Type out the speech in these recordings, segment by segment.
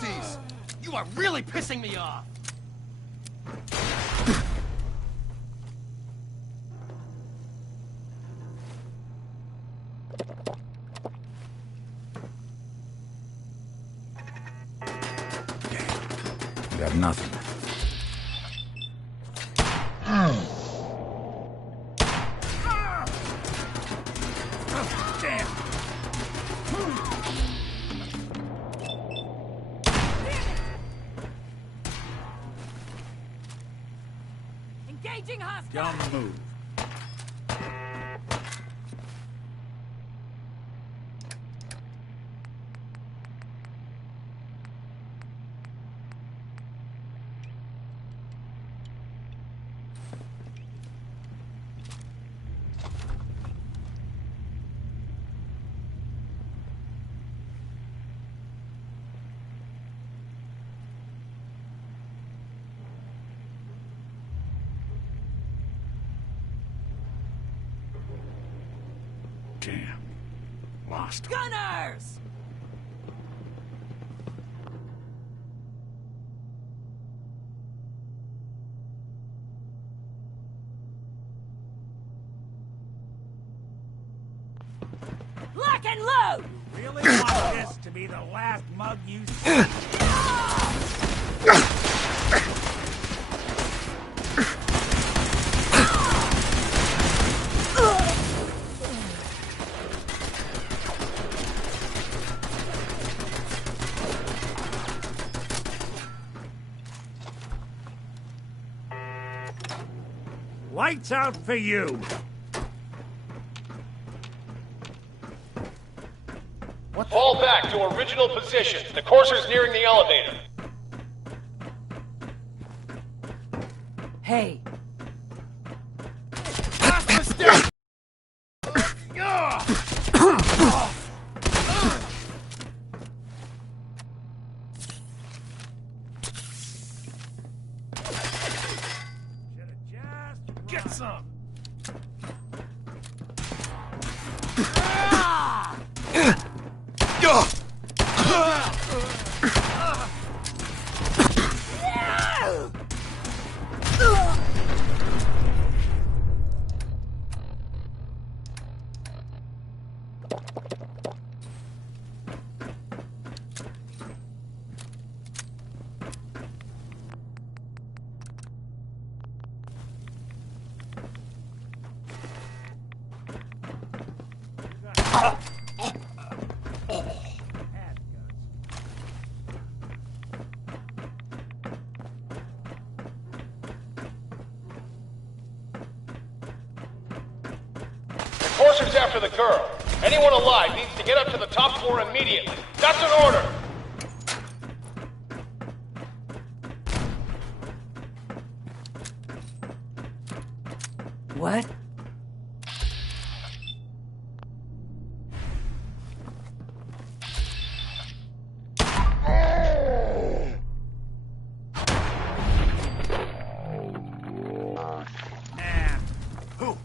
casualties! You are really pissing me off! We got nothing. Damn! Engaging hostile! Don't move. Damn. Lost him. Gunners! Lock and load! Really want this to be the last mug you see? Lights out for you! Fall back to original position. The courser's nearing the elevator. Hey, Get some! Courser's after the girl. Anyone alive needs to get up to the top floor immediately. That's an order! what? Man. Who?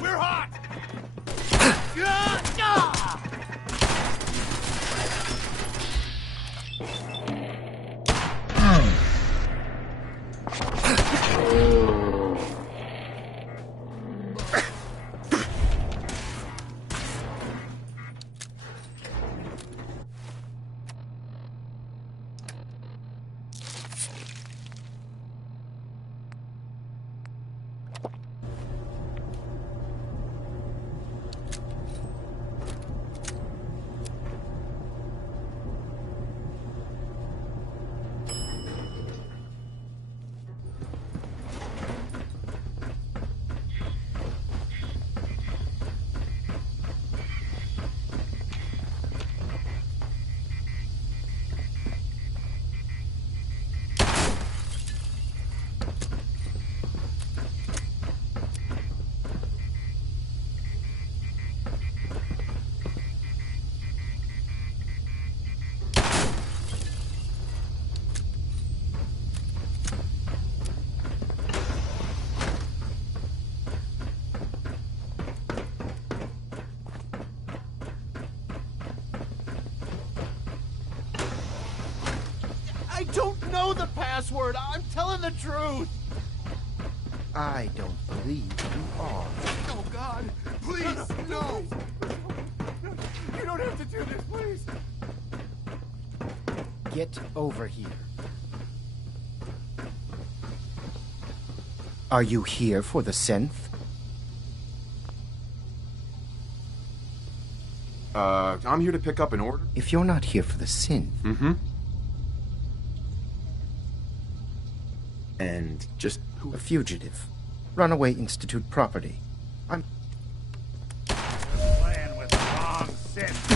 We're hot! know the password. I'm telling the truth. I don't believe you are. Oh, God. Please, no. You don't have to do this, please. Get over here. Are you here for the synth? I'm here to pick up an order. If you're not here for the synth, And just who? a fugitive, runaway Institute property. I'm Playing with the wrong synth.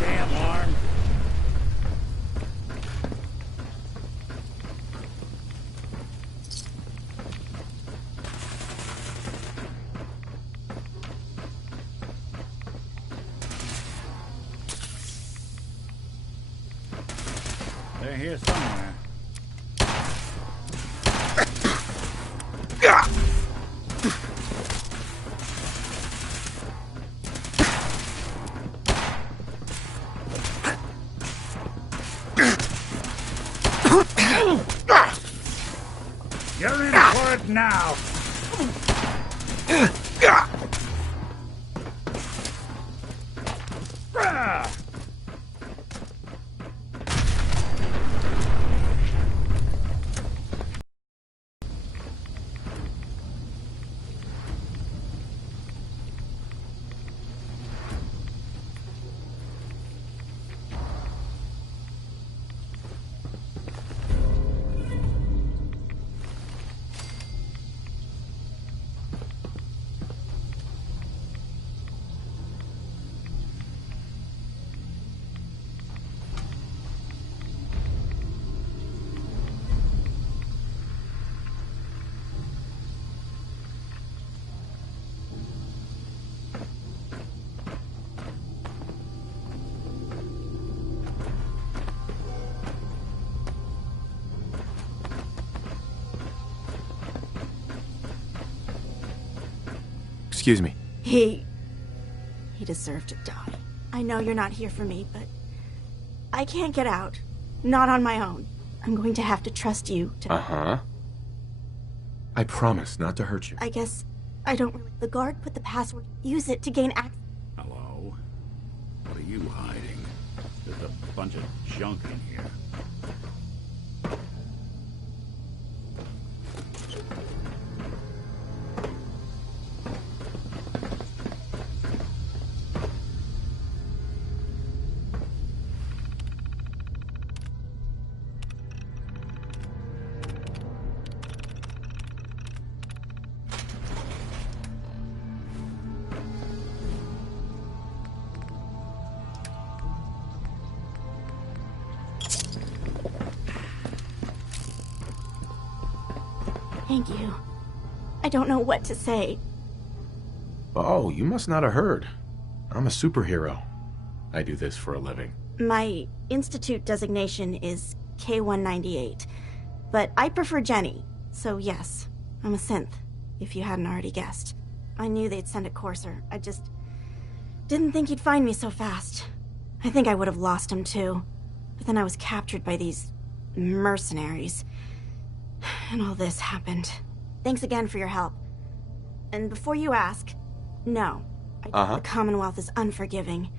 Damn arm. They're here somewhere. You're in for it now. Excuse me. He deserved to die. I know you're not here for me, but I can't get out. Not on my own. I'm going to have to trust you to... Uh-huh. I promise not to hurt you. I guess I don't really... The guard put the password. Use it to gain access. Hello? What are you hiding? There's a bunch of junk in here. Thank you. I don't know what to say. Oh, you must not have heard. I'm a superhero. I do this for a living. My institute designation is K-198, but I prefer Jenny, so yes, I'm a synth, if you hadn't already guessed. I knew they'd send a courser. I just didn't think he'd find me so fast. I think I would have lost him too, but then I was captured by these mercenaries, and all this happened. Thanks again for your help. And before you ask, no, the Commonwealth is unforgiving.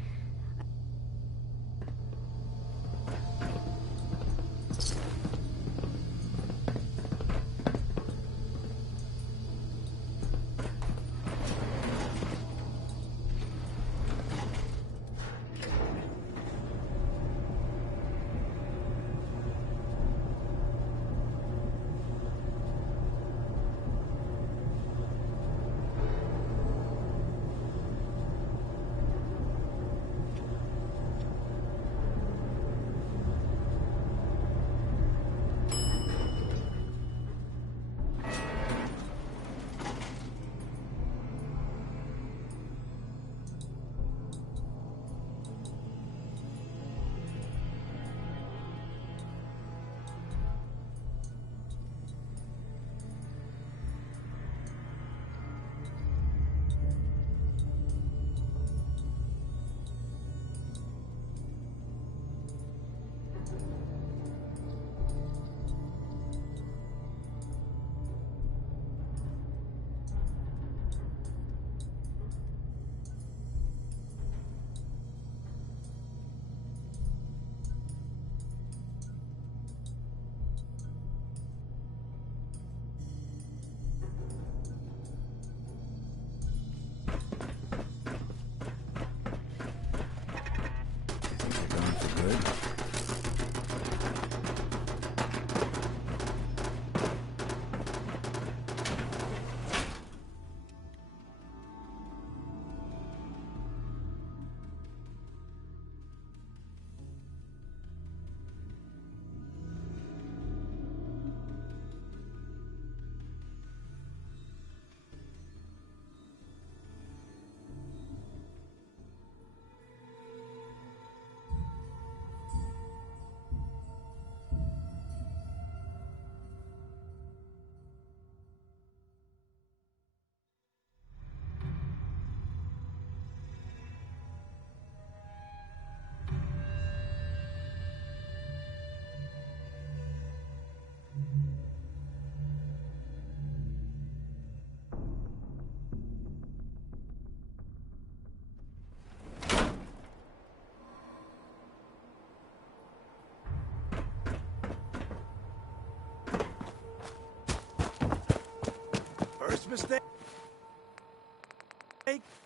mistake.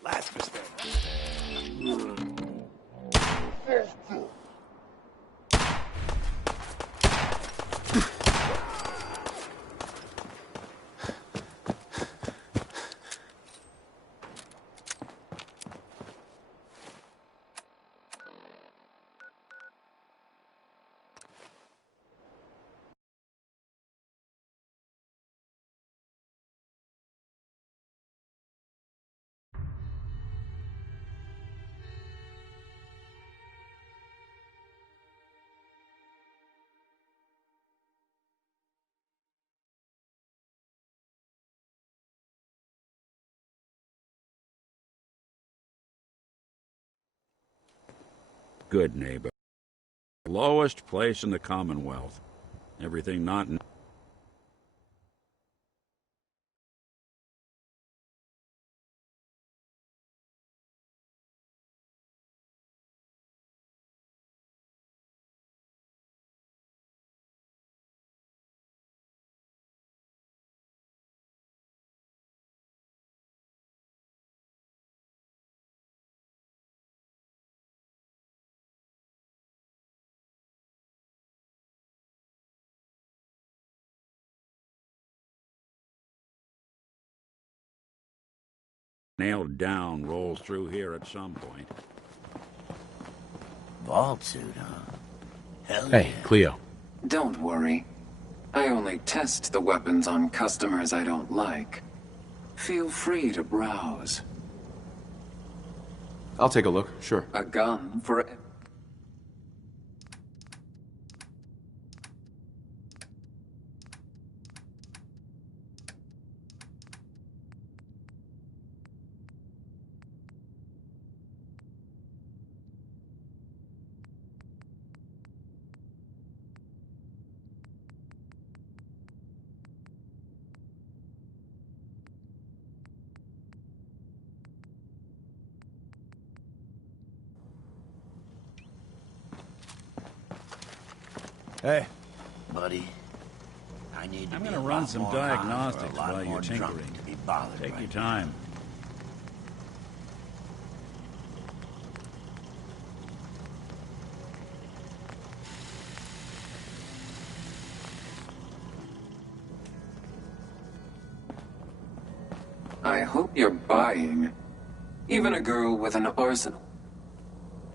Last mistake. Good neighbor. Lowest place in the Commonwealth. Everything not in... nailed down rolls through here at some point. Vault suit, huh? Hell Hey, yeah. Cleo. Don't worry. I only test the weapons on customers I don't like. Feel free to browse. I'll take a look, sure. A gun for... Hey. Buddy, I need to I'm be gonna a run lot some more high or a diagnostics lot while you're more drunk tinkering. to be bothered Take right your now. time. I hope you're buying. Even a girl with an arsenal.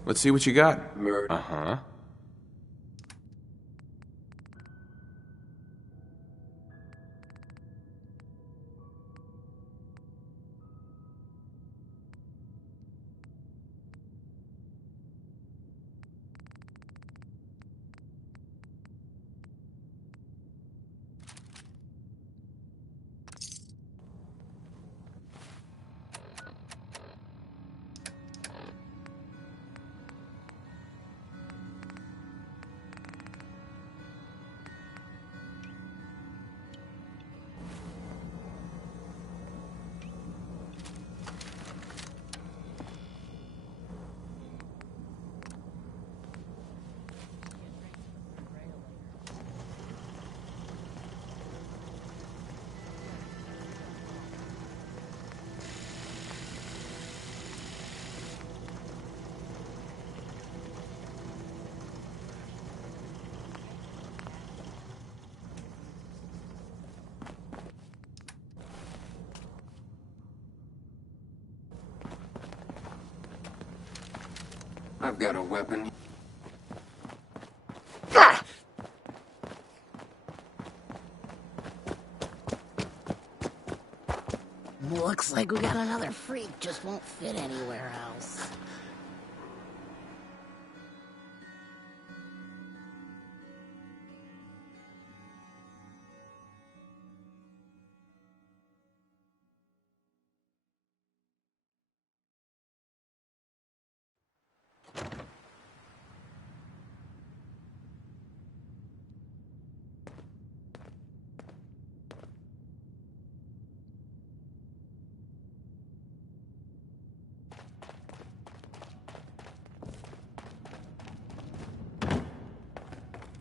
Let's see what you got. Murder. Uh-huh. I've got a weapon. Looks like we got another freak, just won't fit anywhere else.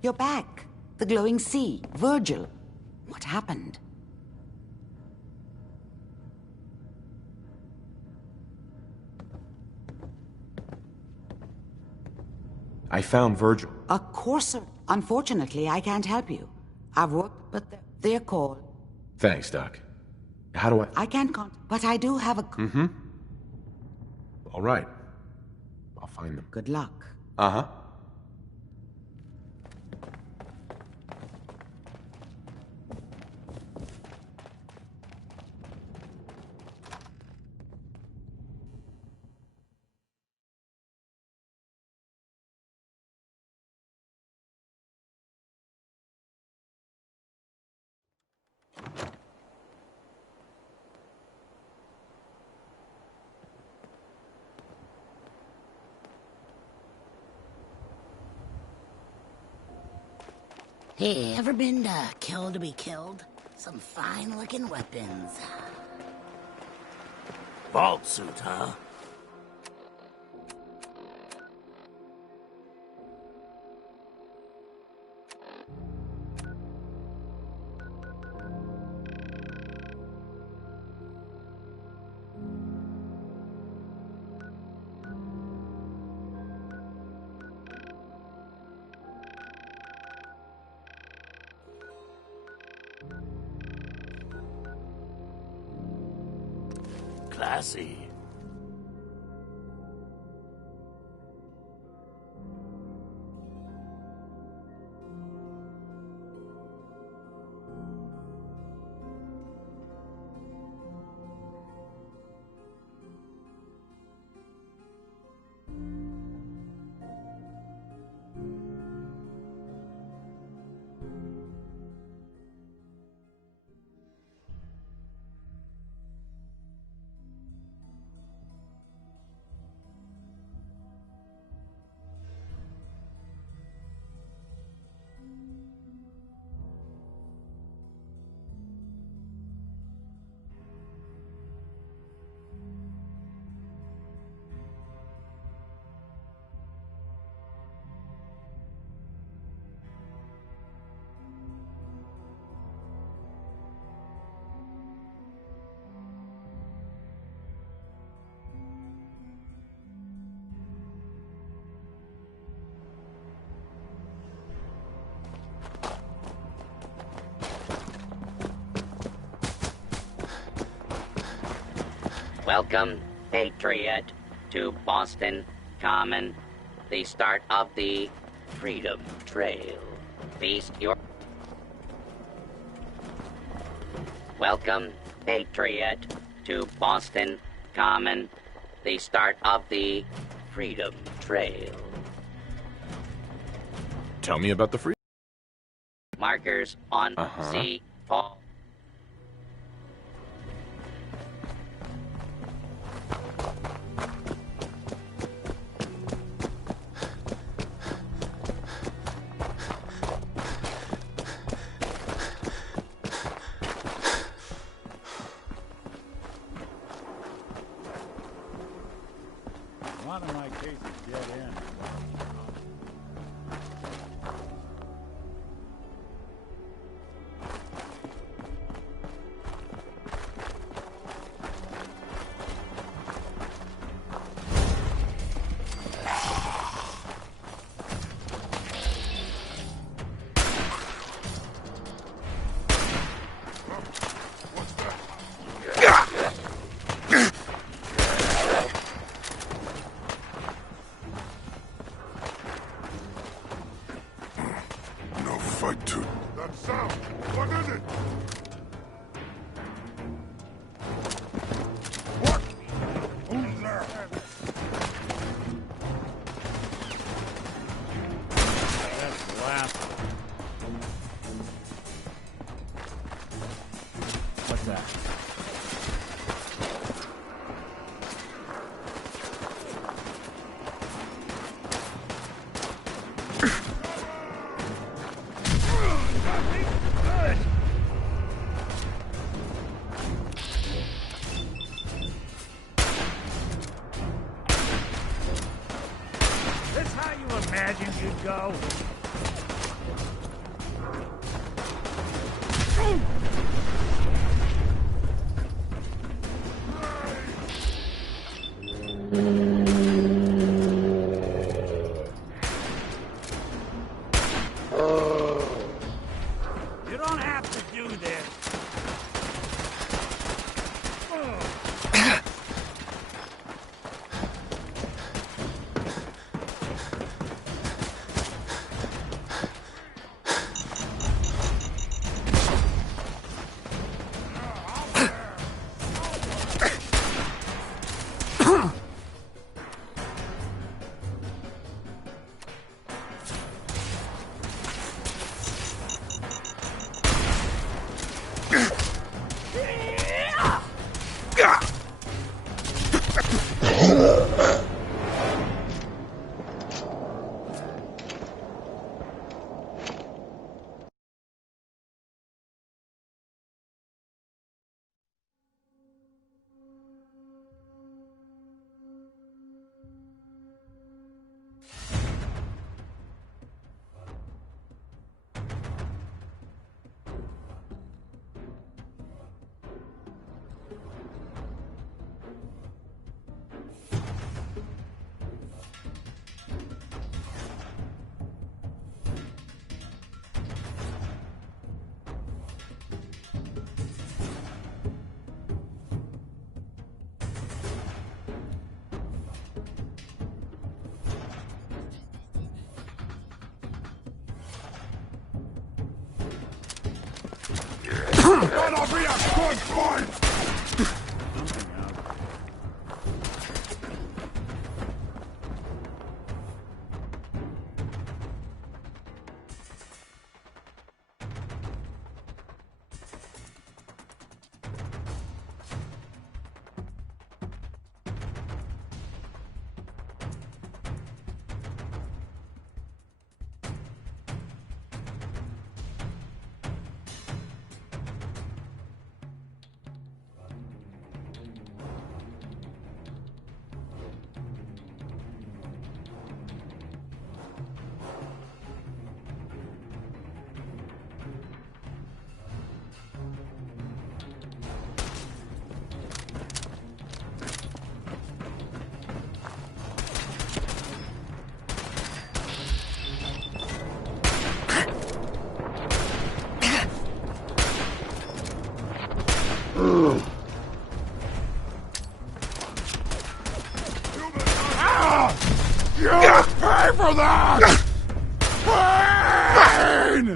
You're back. The glowing sea. Virgil. What happened? I found Virgil. A courser. Unfortunately, I can't help you. I've worked, but they're called. Thanks, Doc. How do I... I can't but I do have a... Mm-hmm. All right. I'll find them. Good luck. Uh-huh. Hey, ever been killed to be killed? Some fine-looking weapons. Vault suit, huh? Classy. Welcome, Patriot, to Boston Common, the start of the Freedom Trail. Feast your... Welcome, Patriot, to Boston Common, the start of the Freedom Trail. Tell me about the free... Markers on Sea Fall. A lot of my cases dead end. That sound! What is it? What? Who's there? That's the last one. What's that? This how you imagined you'd go? to do this. Gonna be a good fight! You pay for that! Pain!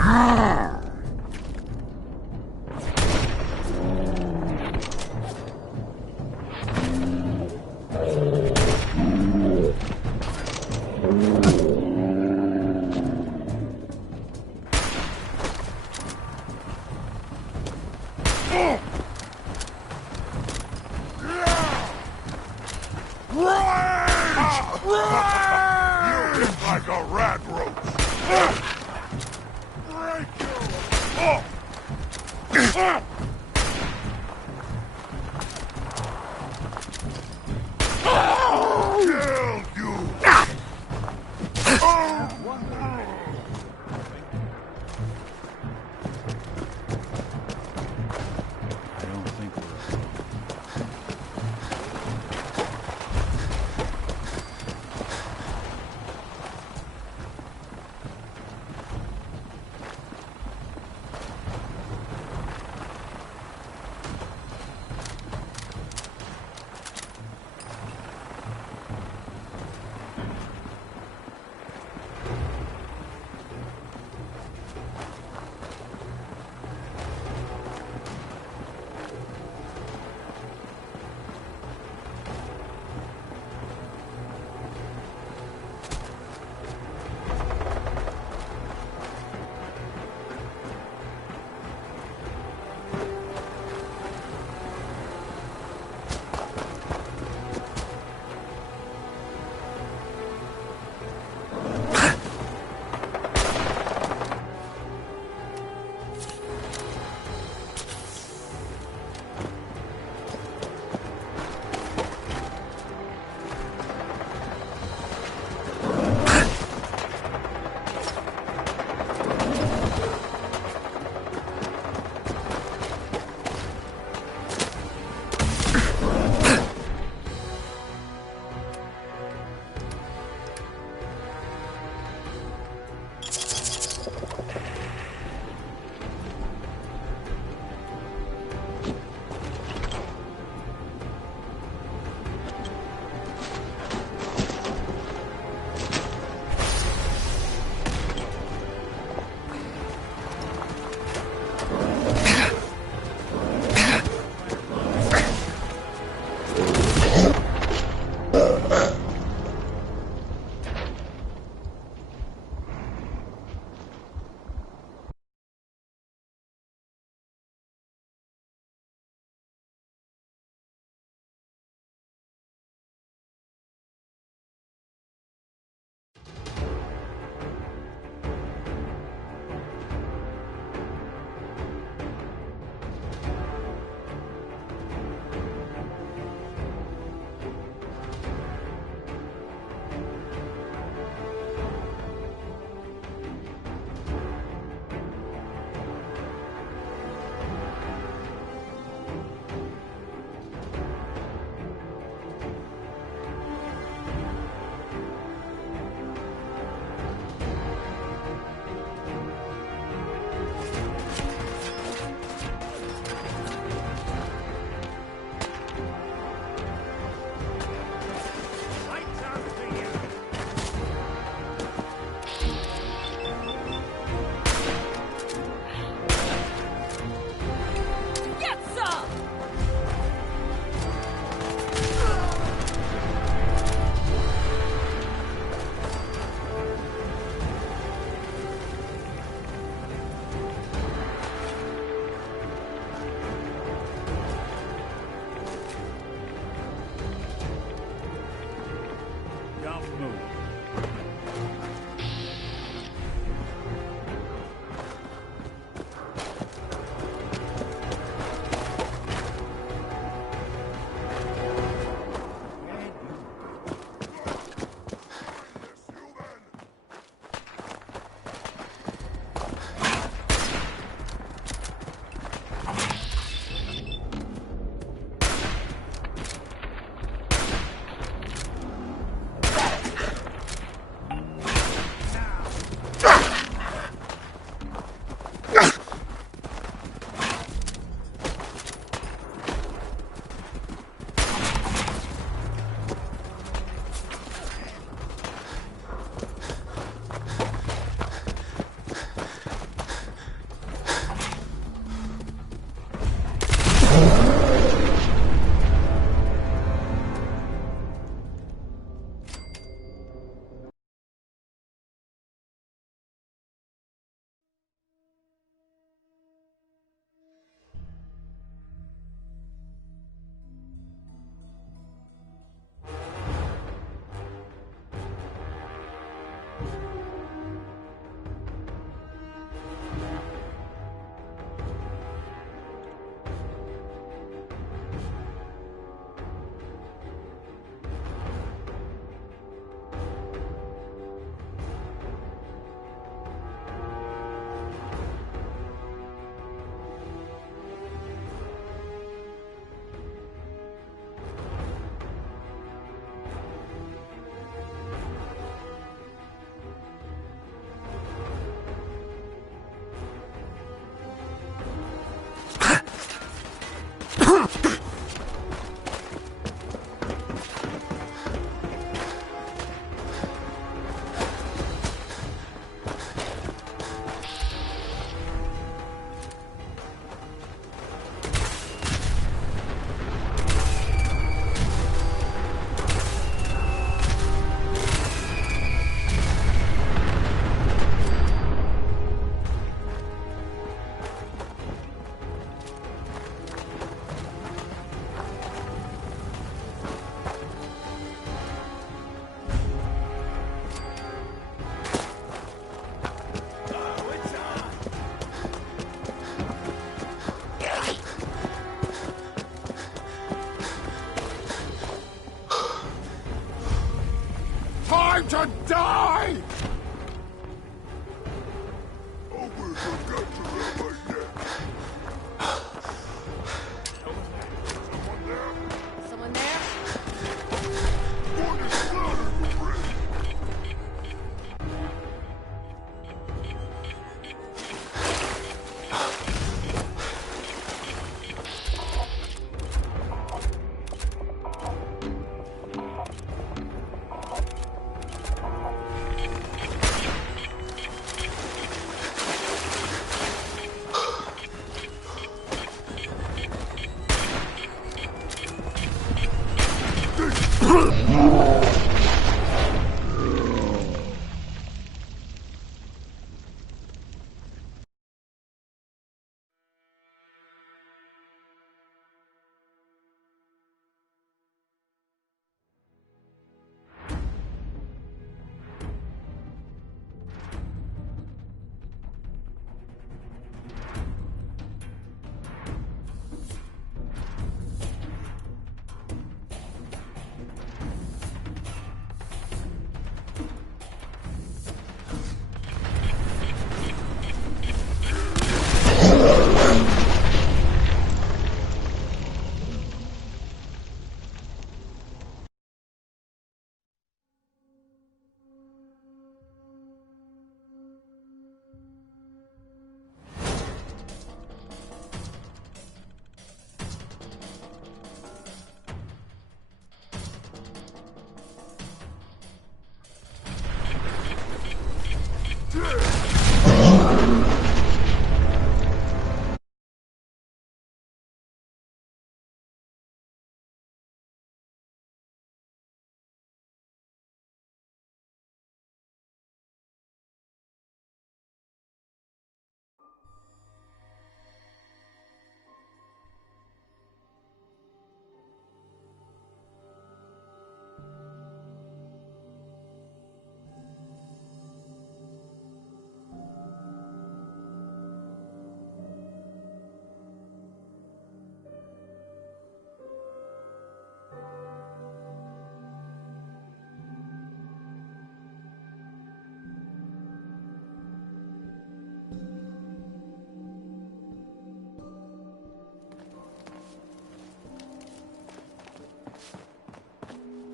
Ow! You hit like a rat roach. Break you. Killed you. I don't think we're alone.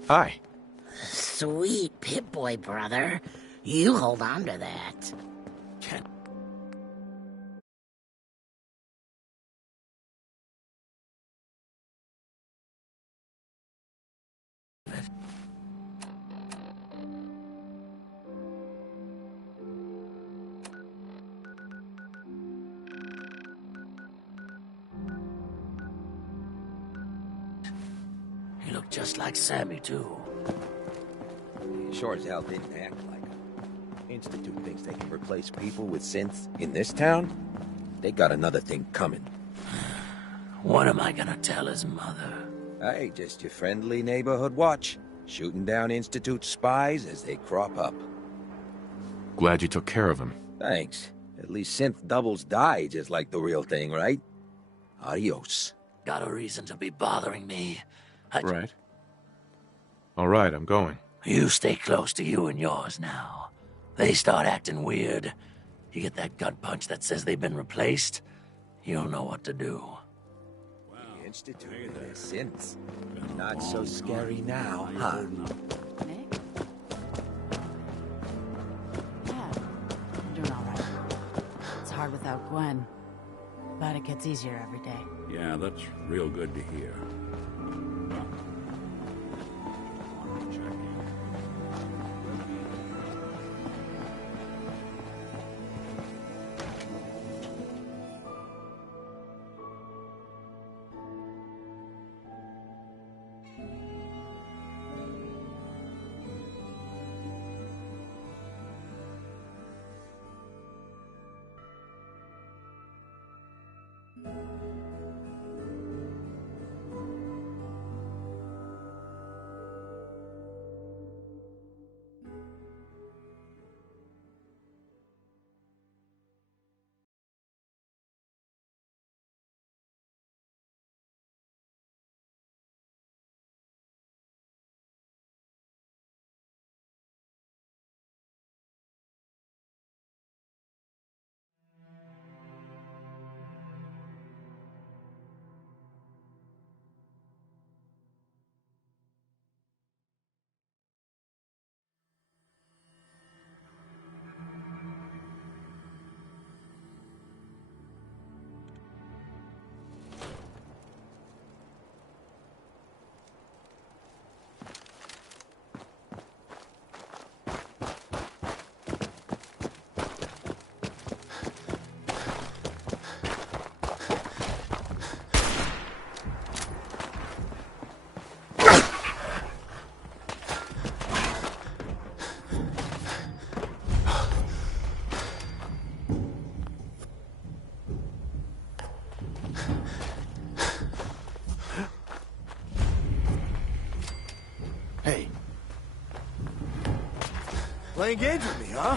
Hi. Sweet Pip-Boy, brother. You hold on to that. He looked just like Sammy, too. He sure as hell didn't act like him. Institute thinks they can replace people with synths in this town? They got another thing coming. What am I gonna tell his mother? Hey, just your friendly neighborhood watch. Shooting down Institute spies as they crop up. Glad you took care of him. Thanks. At least synth doubles die just like the real thing, right? Adios. Got a reason to be bothering me. Right. All right, I'm going. You stay close to you and yours now. They start acting weird. You get that gut punch that says they've been replaced, you'll know what to do. The Institute and their synths. Not so scary now, huh? Nick? Yeah, I'm doing all right. It's hard without Gwen, but it gets easier every day. Yeah, that's real good to hear. Hey. Playing games with me, huh?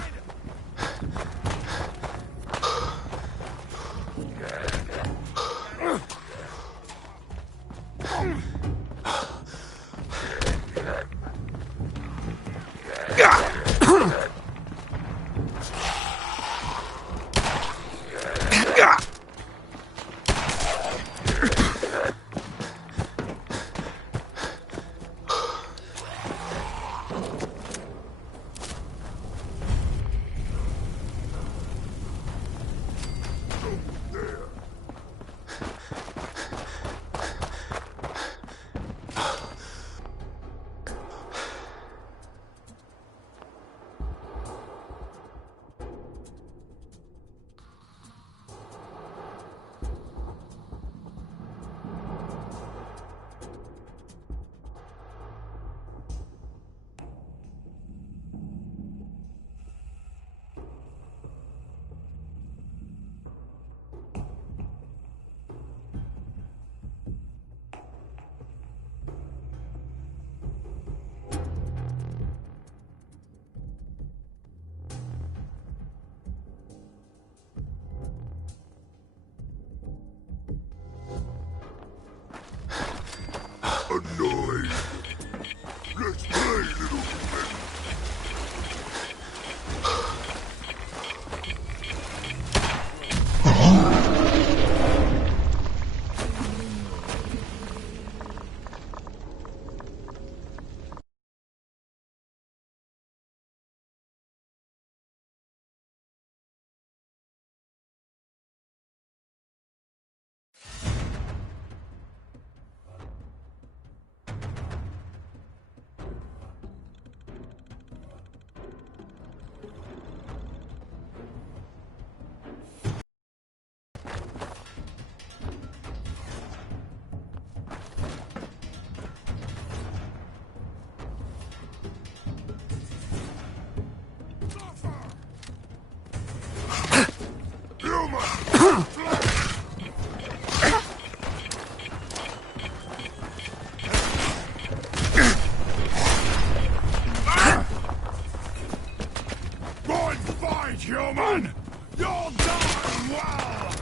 human! You'll die well!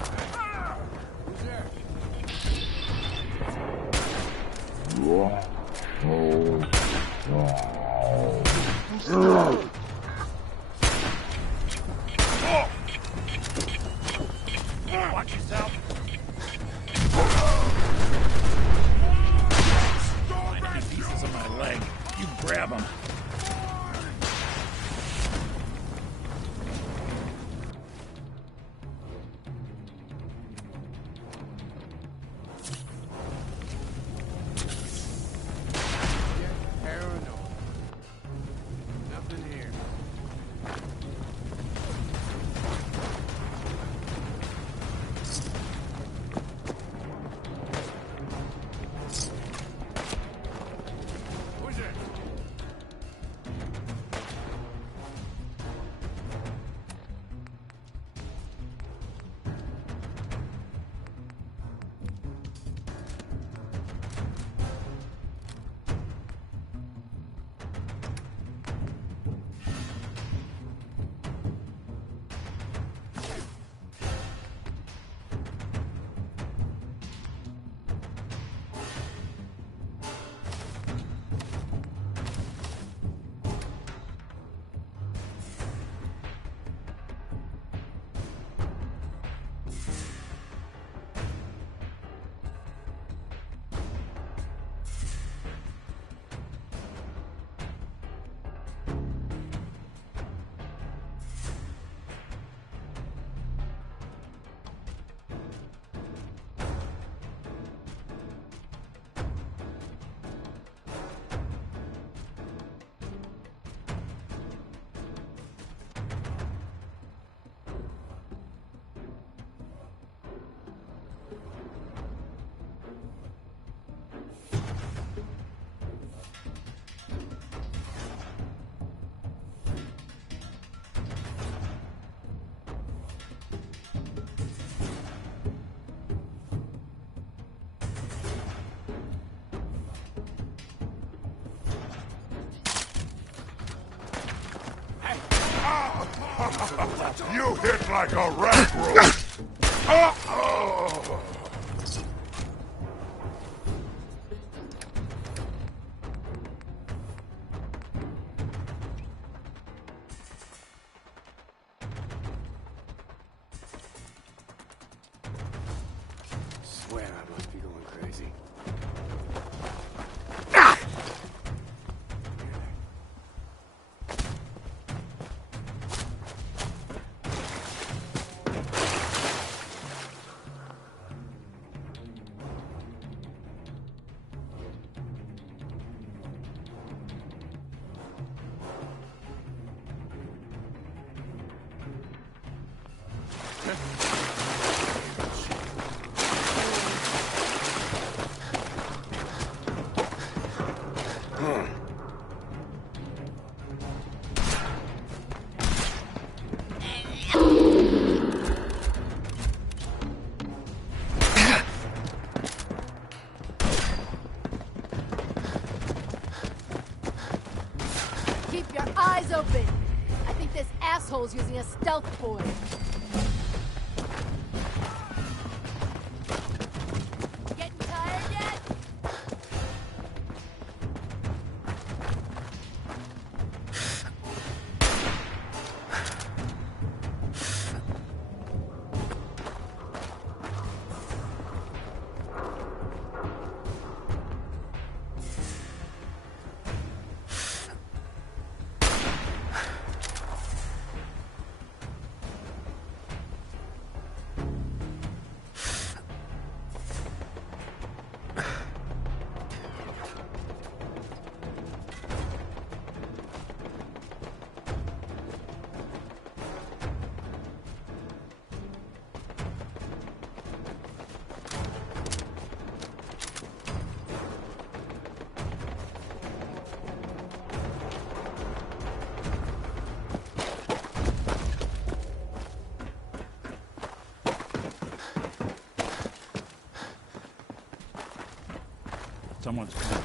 Watch yourself. Find any pieces of my leg. You grab them. You hit like a rat roach! Uh-oh! Swear I must be going crazy. Keep your eyes open. I think this asshole's using a stealth boy. Getting tired yet? Someone's coming.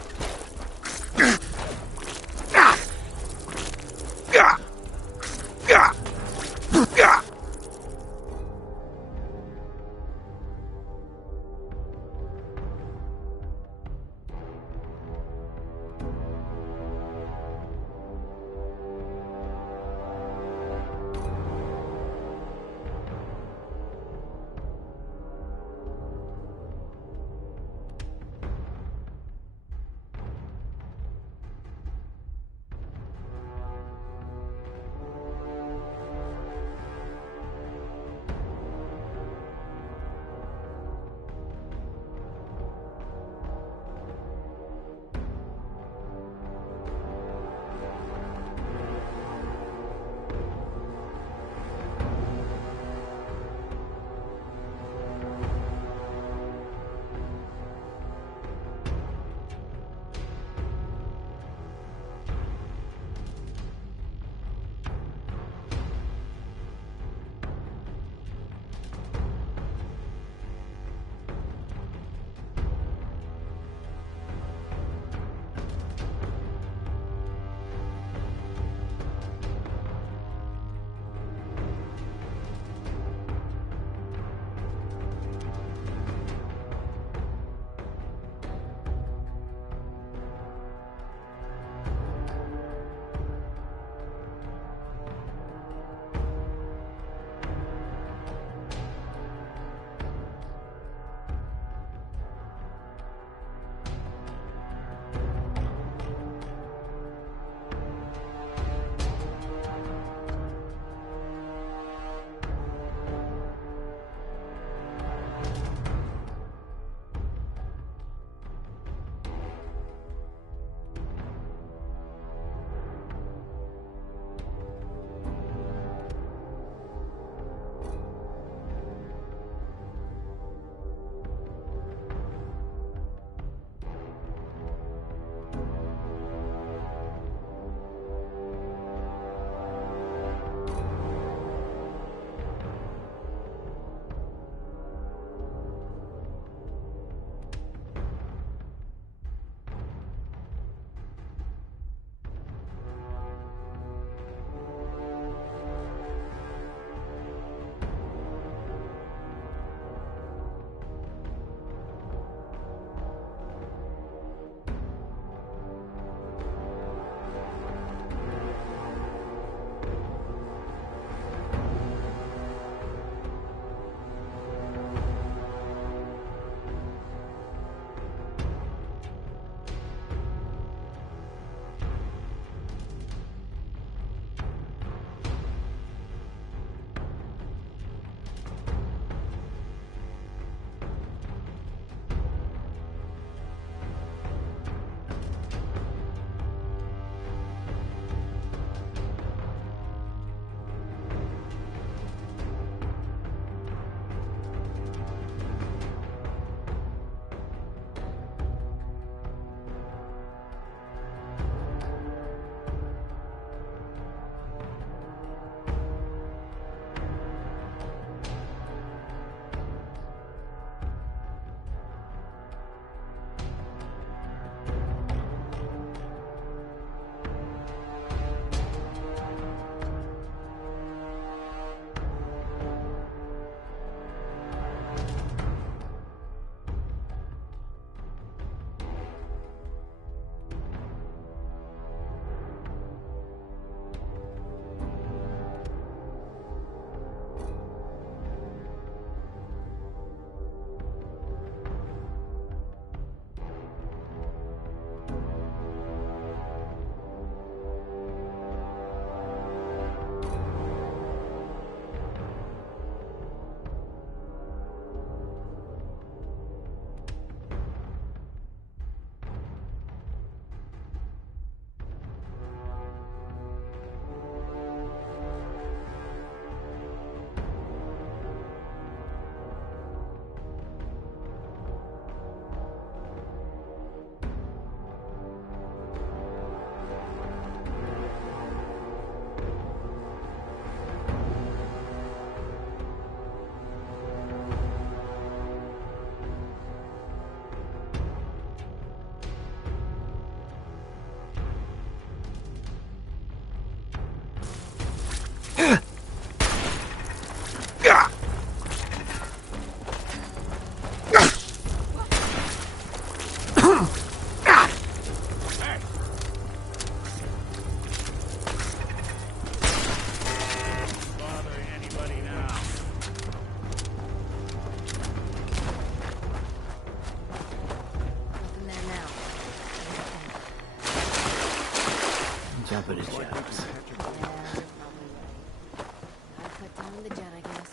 in the jet, I guess.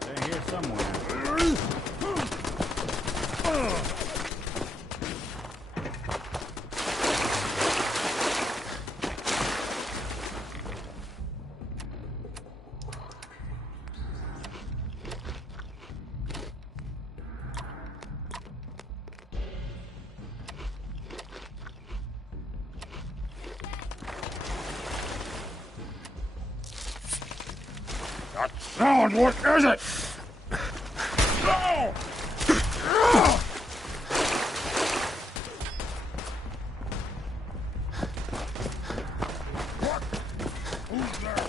They're here somewhere. Sound, what is it? No! What? Who's there?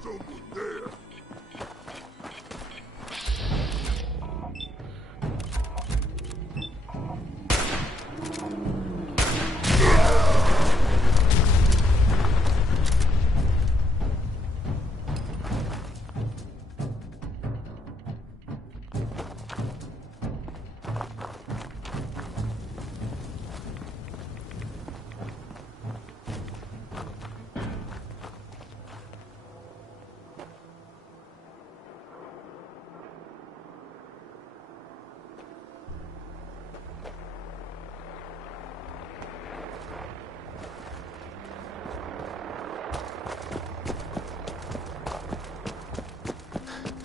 Someone there.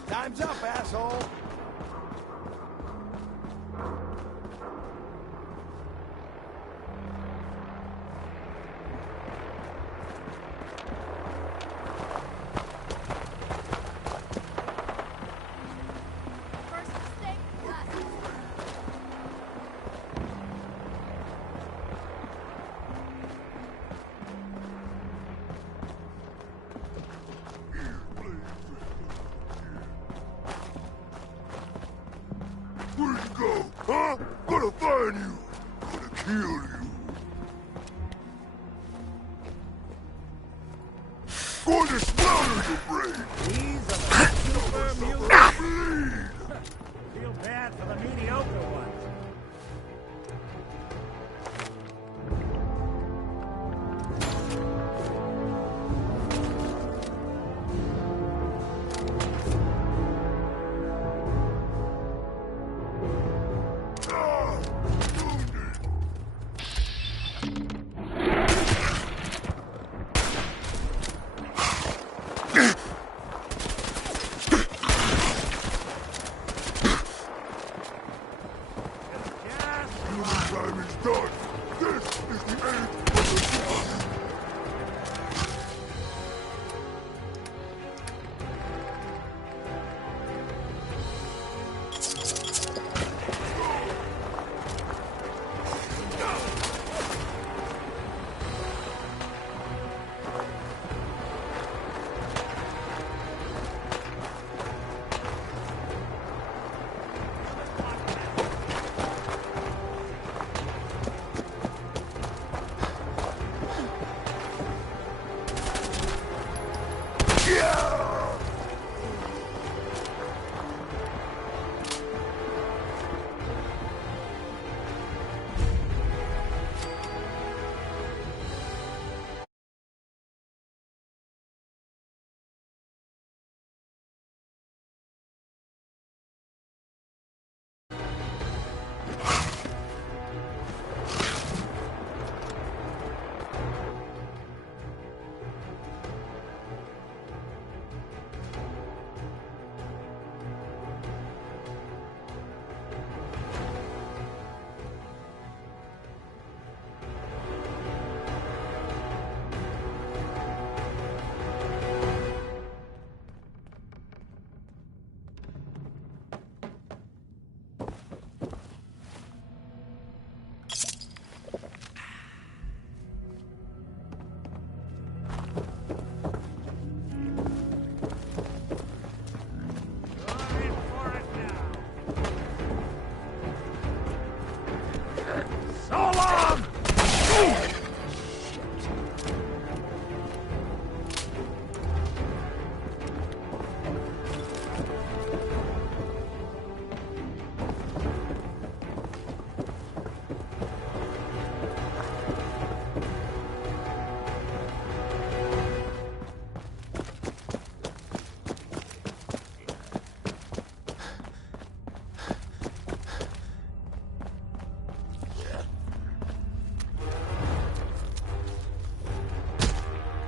Time's up, asshole! Where'd you go? Huh? Gonna find you! Gonna kill you! Going to slaughter your brain! These are the super mutants. Feel bad for the mediocre ones.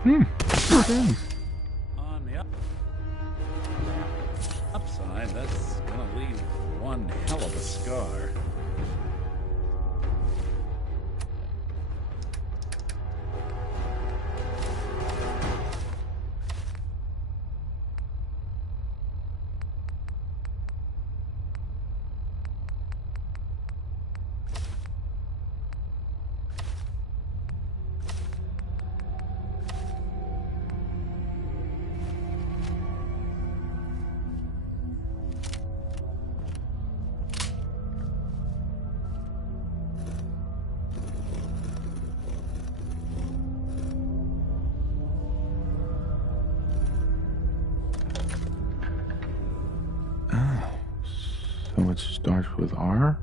On the upside, that's gonna leave one hell of a scar. So it starts with R?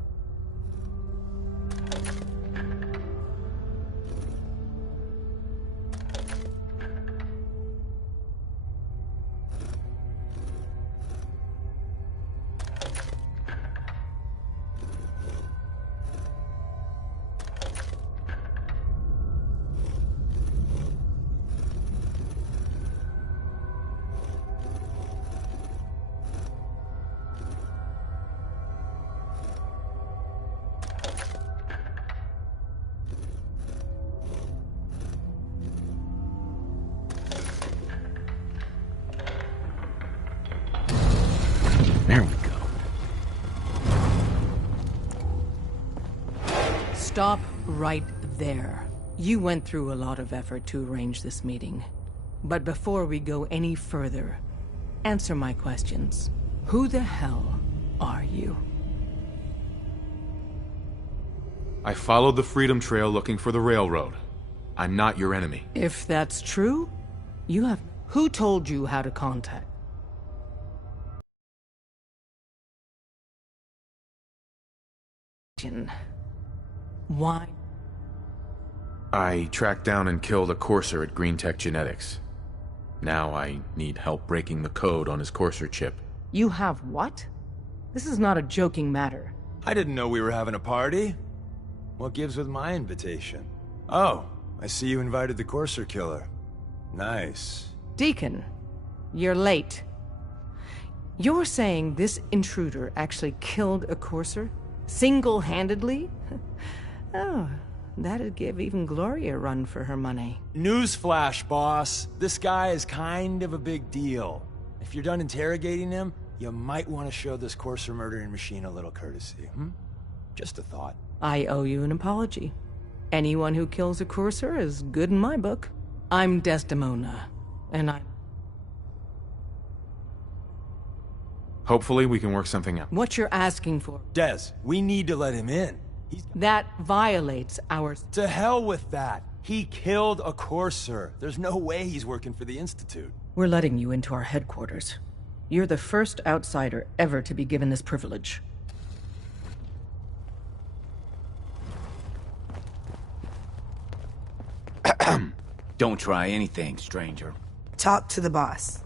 There we go. Stop right there. You went through a lot of effort to arrange this meeting. But before we go any further, answer my questions. Who the hell are you? I followed the Freedom Trail looking for the railroad. I'm not your enemy. If that's true, you have... Who told you how to contact? Why? I tracked down and killed a Courser at Green Tech Genetics. Now I need help breaking the code on his Courser chip. You have what? This is not a joking matter. I didn't know we were having a party. What gives with my invitation? Oh, I see you invited the Courser killer. Nice. Deacon, you're late. You're saying this intruder actually killed a Courser? Single-handedly? Oh, that'd give even Gloria a run for her money. Newsflash, boss. This guy is kind of a big deal. If you're done interrogating him, you might want to show this Courser murdering machine a little courtesy, Just a thought. I owe you an apology. Anyone who kills a Courser is good in my book. I'm Desdemona, and I'm... Hopefully we can work something out. What you're asking for... Des, we need to let him in. That violates our... To hell with that. He killed a Courser. There's no way he's working for the Institute. We're letting you into our headquarters. You're the first outsider ever to be given this privilege. Don't try anything, stranger. Talk to the boss.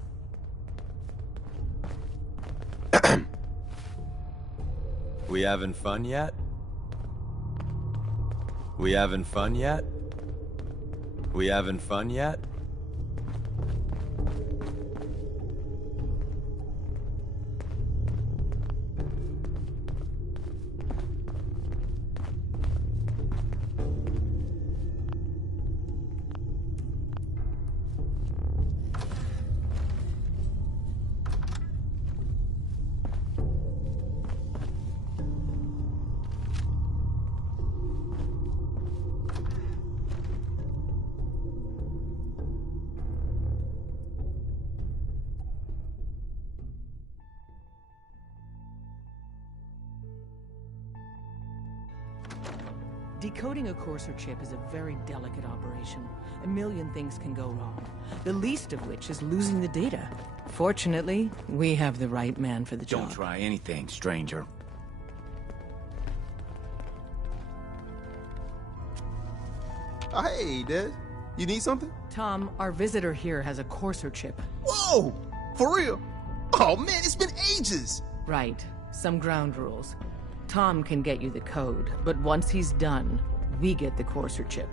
We having fun yet? We having fun yet? We having fun yet? Decoding a Courser chip is a very delicate operation. A million things can go wrong, the least of which is losing the data. Fortunately, we have the right man for the job. Don't try anything, stranger. Hey, Des. You need something? Tom, our visitor here has a Courser chip. Whoa! For real? Oh, man, it's been ages! Right. Some ground rules. Tom can get you the code, but once he's done, we get the Courser chip.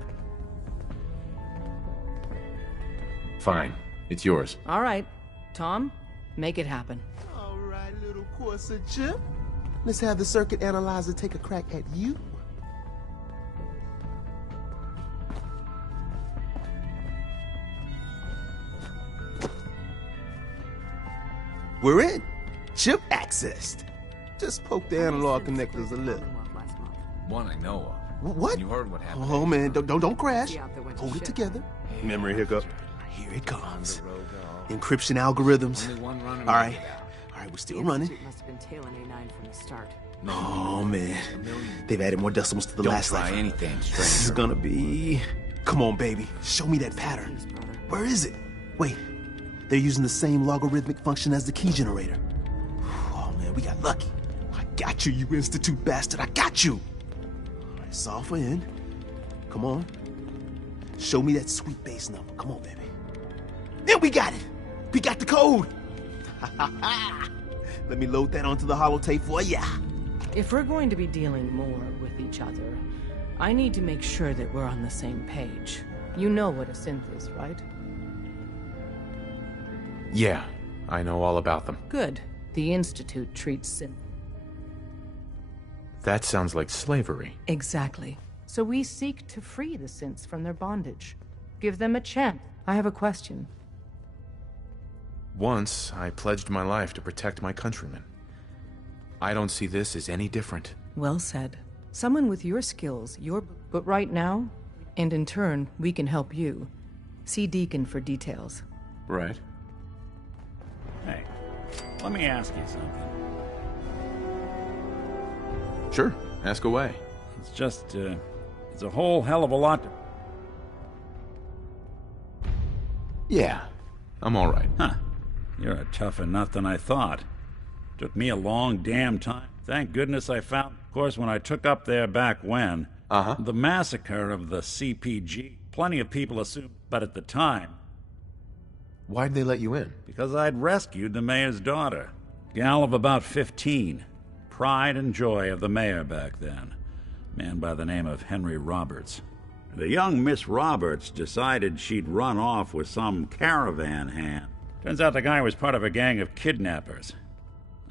Fine. It's yours. All right. Tom, make it happen. All right, little Corsa Chip. Let's have the circuit analyzer take a crack at you. We're in. Chip accessed. Just poke the analog connectors a little. One I know of. What? You heard what happened. Oh man, don't crash. Hold it together. Memory hiccup. Here it comes. Encryption algorithms. All right, we're still running. Must have been tailing A9 from the start. Oh man, they've added more decimals to the last Don't try cipher. anything, stranger. This is gonna be. Come on, baby. Show me that pattern. Where is it? Wait, they're using the same logarithmic function as the key generator. Oh man, we got lucky. I got you, you Institute bastard. I got you. All right, solve for N. Come on. Show me that sweet base number. Come on, baby. Then we got it. We got the code. Let me load that onto the holotape for ya. If we're going to be dealing more with each other, I need to make sure that we're on the same page. You know what a synth is, right? Yeah, I know all about them. Good. The Institute treats synth. That sounds like slavery. Exactly. So we seek to free the synths from their bondage. Give them a chance. I have a question. Once, I pledged my life to protect my countrymen. I don't see this as any different. Well said. Someone with your skills, But right now, and in turn, we can help you. See Deacon for details. Right. Hey, let me ask you something. Sure, ask away. It's just, it's a whole hell of a lot to... Yeah, I'm all right. Huh. You're a tougher nut than I thought. Took me a long damn time. Thank goodness I found... Of course, when I took up there back when... The massacre of the CPG. Plenty of people assumed, but at the time... Why'd they let you in? Because I'd rescued the mayor's daughter. Gal of about 15. Pride and joy of the mayor back then. Man by the name of Henry Roberts. The young Miss Roberts decided she'd run off with some caravan hand. Turns out the guy was part of a gang of kidnappers.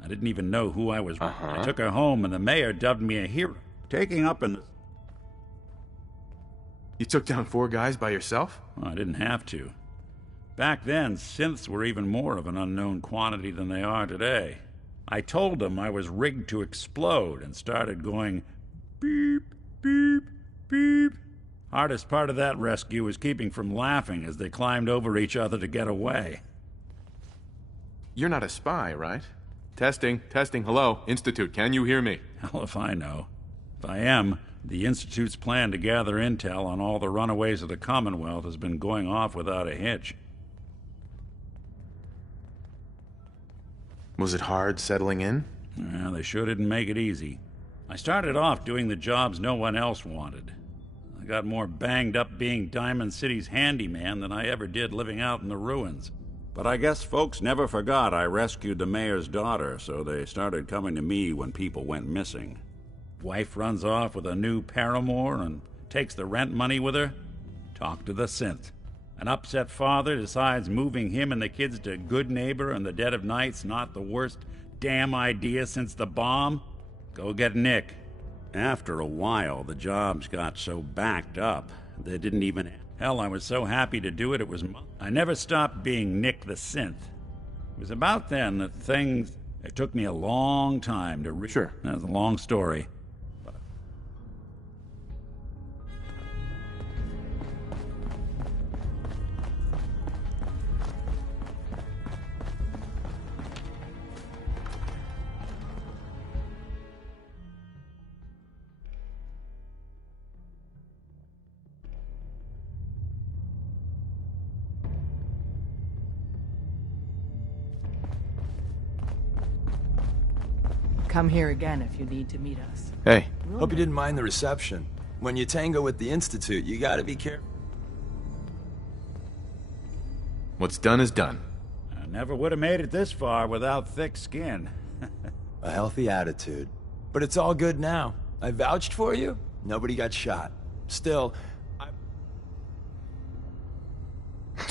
I didn't even know who I was. I took her home, and the mayor dubbed me a hero. Taking up in the... You took down 4 guys by yourself? Well, I didn't have to. Back then, synths were even more of an unknown quantity than they are today. I told them I was rigged to explode and started going beep, beep, beep. Hardest part of that rescue was keeping from laughing as they climbed over each other to get away. You're not a spy, right? Testing, hello, Institute, can you hear me? Hell if I know. If I am, the Institute's plan to gather intel on all the runaways of the Commonwealth has been going off without a hitch. Was it hard settling in? Well, they sure didn't make it easy. I started off doing the jobs no one else wanted. I got more banged up being Diamond City's handyman than I ever did living out in the ruins. But I guess folks never forgot I rescued the mayor's daughter, so they started coming to me when people went missing. Wife runs off with a new paramour and takes the rent money with her. Talk to the synth. An upset father decides moving him and the kids to Good Neighbor in the dead of night's not the worst damn idea since the bomb. Go get Nick. After a while, the jobs got so backed up, they didn't even... Hell, I was so happy to do it, it was... I never stopped being Nick the Synth. It was about then that things... It took me a long time to... Sure. That's a long story. Come here again if you need to meet us. Hey. Hope you didn't mind the reception. When you tango with the Institute, you gotta be careful. What's done is done. I never would have made it this far without thick skin. A healthy attitude. But it's all good now. I vouched for you. Nobody got shot. Still,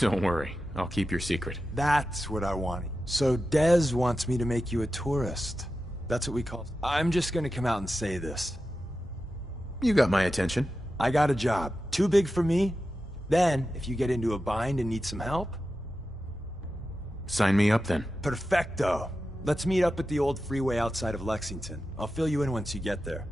Don't worry. I'll keep your secret. That's what I wanted. So Dez wants me to make you a tourist. That's what we call... I'm just gonna come out and say this. You got my attention. I got a job. Too big for me. Then, if you get into a bind and need some help... Sign me up then. Perfecto. Let's meet up at the old freeway outside of Lexington. I'll fill you in once you get there.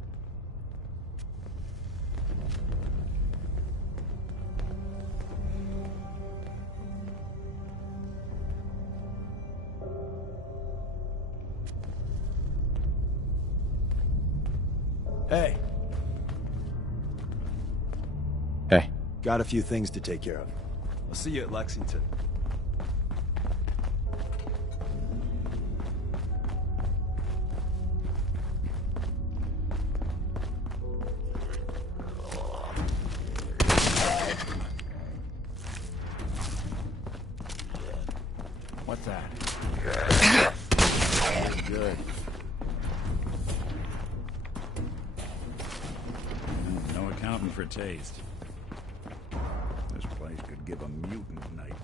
Hey. Hey. Got a few things to take care of. I'll see you at Lexington. What's that? Good. No accounting for taste. This place could give a mutant nightmares.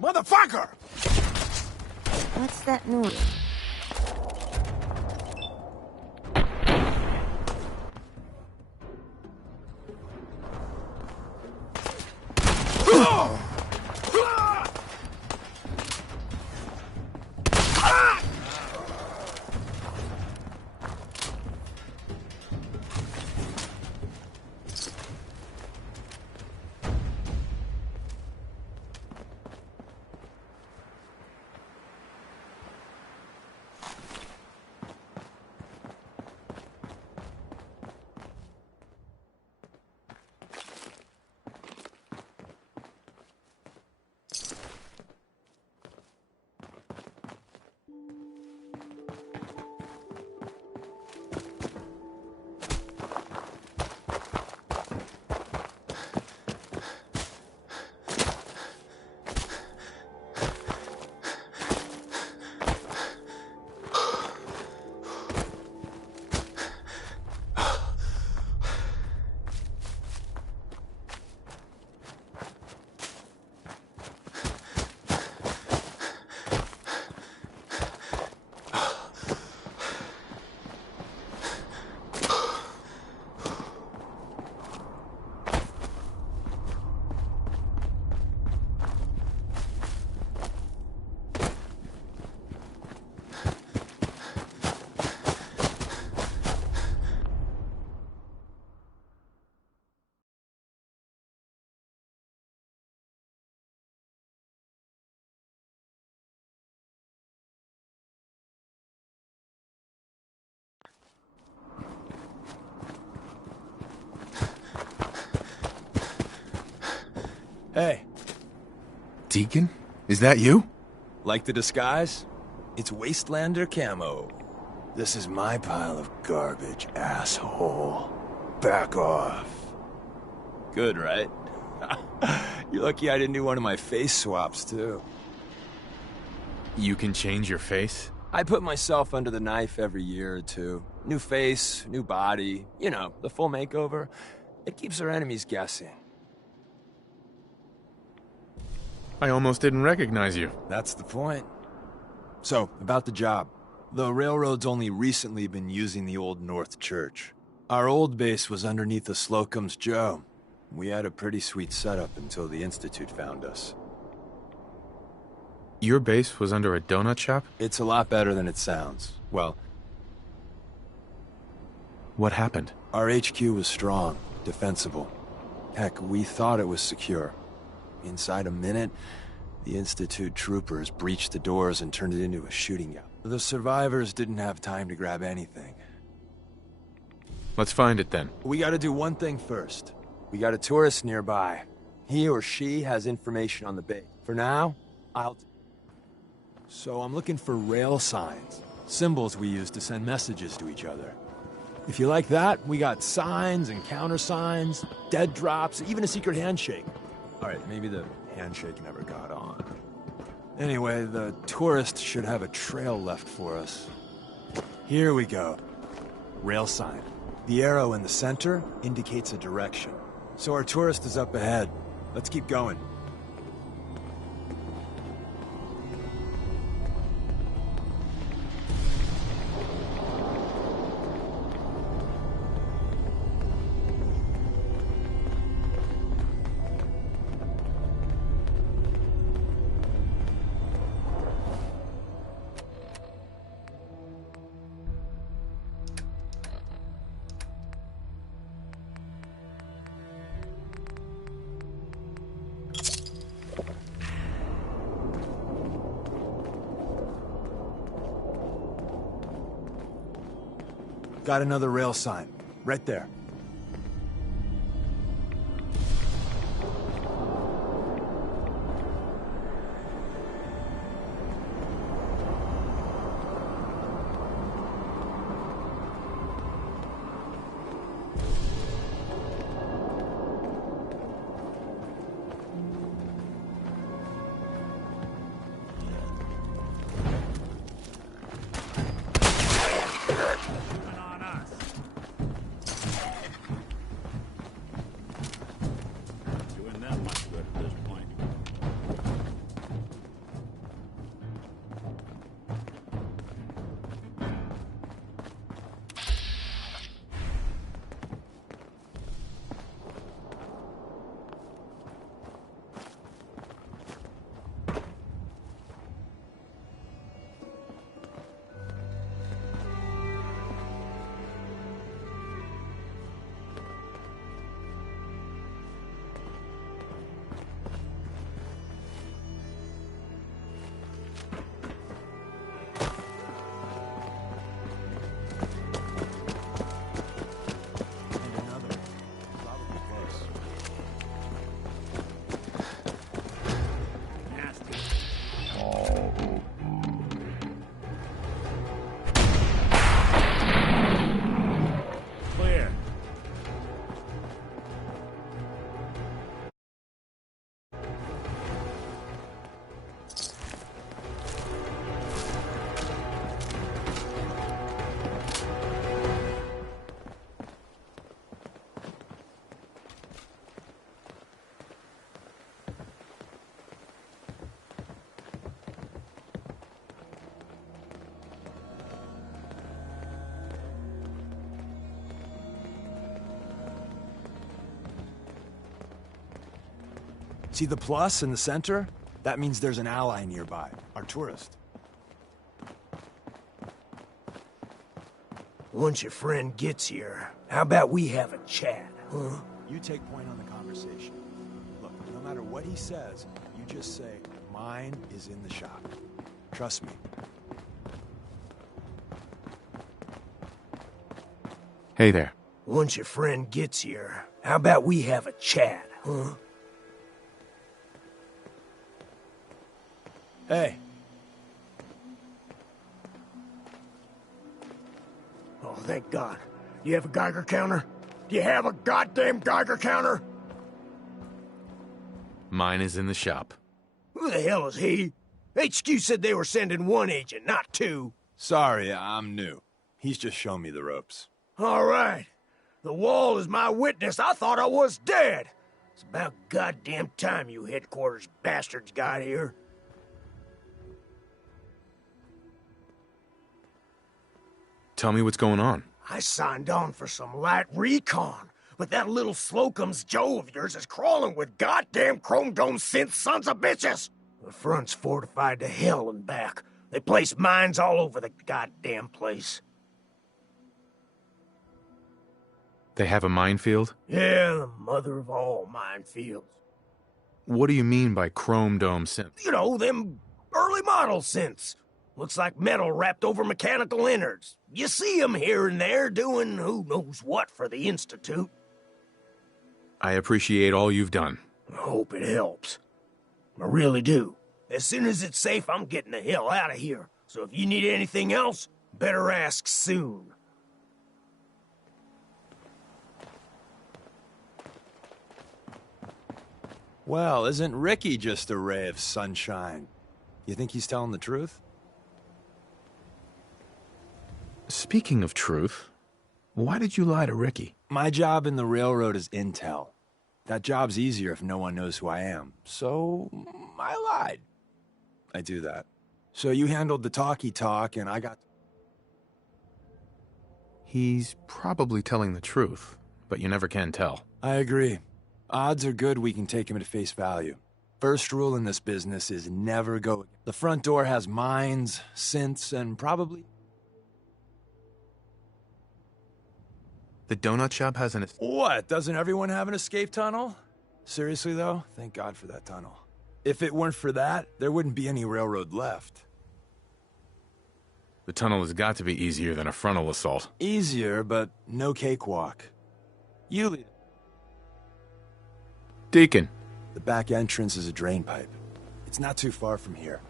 Motherfucker! What's that noise? Hey. Deacon? Is that you? Like the disguise? It's Wastelander camo. This is my pile of garbage, asshole. Back off. Good, right? You're lucky I didn't do one of my face swaps, too. You can change your face? I put myself under the knife every year or two. New face, new body, you know, the full makeover. It keeps our enemies guessing. I almost didn't recognize you. That's the point. So, about the job. The railroad's only recently been using the Old North Church. Our old base was underneath the Slocum's Joe. We had a pretty sweet setup until the Institute found us. Your base was under a donut shop? It's a lot better than it sounds. Well... What happened? Our HQ was strong, defensible. Heck, we thought it was secure. Inside a minute, the Institute troopers breached the doors and turned it into a shooting gallery. The survivors didn't have time to grab anything. Let's find it then. We gotta do one thing first. We got a tourist nearby. He or she has information on the base. For now, So I'm looking for rail signs. Symbols we use to send messages to each other. If you like that, we got signs and countersigns, dead drops, even a secret handshake. Alright, maybe the handshake never got on. Anyway, the tourist should have a trail left for us. Here we go. Rail sign. The arrow in the center indicates a direction. So our tourist is up ahead. Let's keep going. Got another rail sign. Right there. See the plus in the center? That means there's an ally nearby, our tourist. Once your friend gets here, how about we have a chat, huh? You take point on the conversation. Look, no matter what he says, you just say, mine is in the shop. Trust me. Hey there. Once your friend gets here, how about we have a chat, huh? Hey. Oh, thank God. You have a Geiger counter? Do you have a goddamn Geiger counter? Mine is in the shop. Who the hell is he? HQ said they were sending one agent, not two. Sorry, I'm new. He's just showing me the ropes. All right. The wall is my witness. I thought I was dead. It's about goddamn time you headquarters bastards got here. Tell me what's going on. I signed on for some light recon, but that little Slocum's Joe of yours is crawling with goddamn Chrome Dome synth sons of bitches. The front's fortified to hell and back. They place mines all over the goddamn place. They have a minefield? Yeah, the mother of all minefields. What do you mean by Chrome Dome synth? You know, them early model synths. Looks like metal wrapped over mechanical innards. You see them here and there doing who knows what for the Institute. I appreciate all you've done. I hope it helps. I really do. As soon as it's safe, I'm getting the hell out of here. So if you need anything else, better ask soon. Well, isn't Ricky just a ray of sunshine? You think he's telling the truth? Speaking of truth, why did you lie to Ricky? My job in the railroad is intel. That job's easier if no one knows who I am. So, I lied. I do that. So you handled the talkie talk, and I got... He's probably telling the truth, but you never can tell. I agree. Odds are good we can take him at face value. First rule in this business is never go... The front door has mines, synths, and probably... The donut shop has an... What? Doesn't everyone have an escape tunnel? Seriously, though? Thank God for that tunnel. If it weren't for that, there wouldn't be any railroad left. The tunnel has got to be easier than a frontal assault. Easier, but no cakewalk. You lead it. Deacon. The back entrance is a drain pipe. It's not too far from here.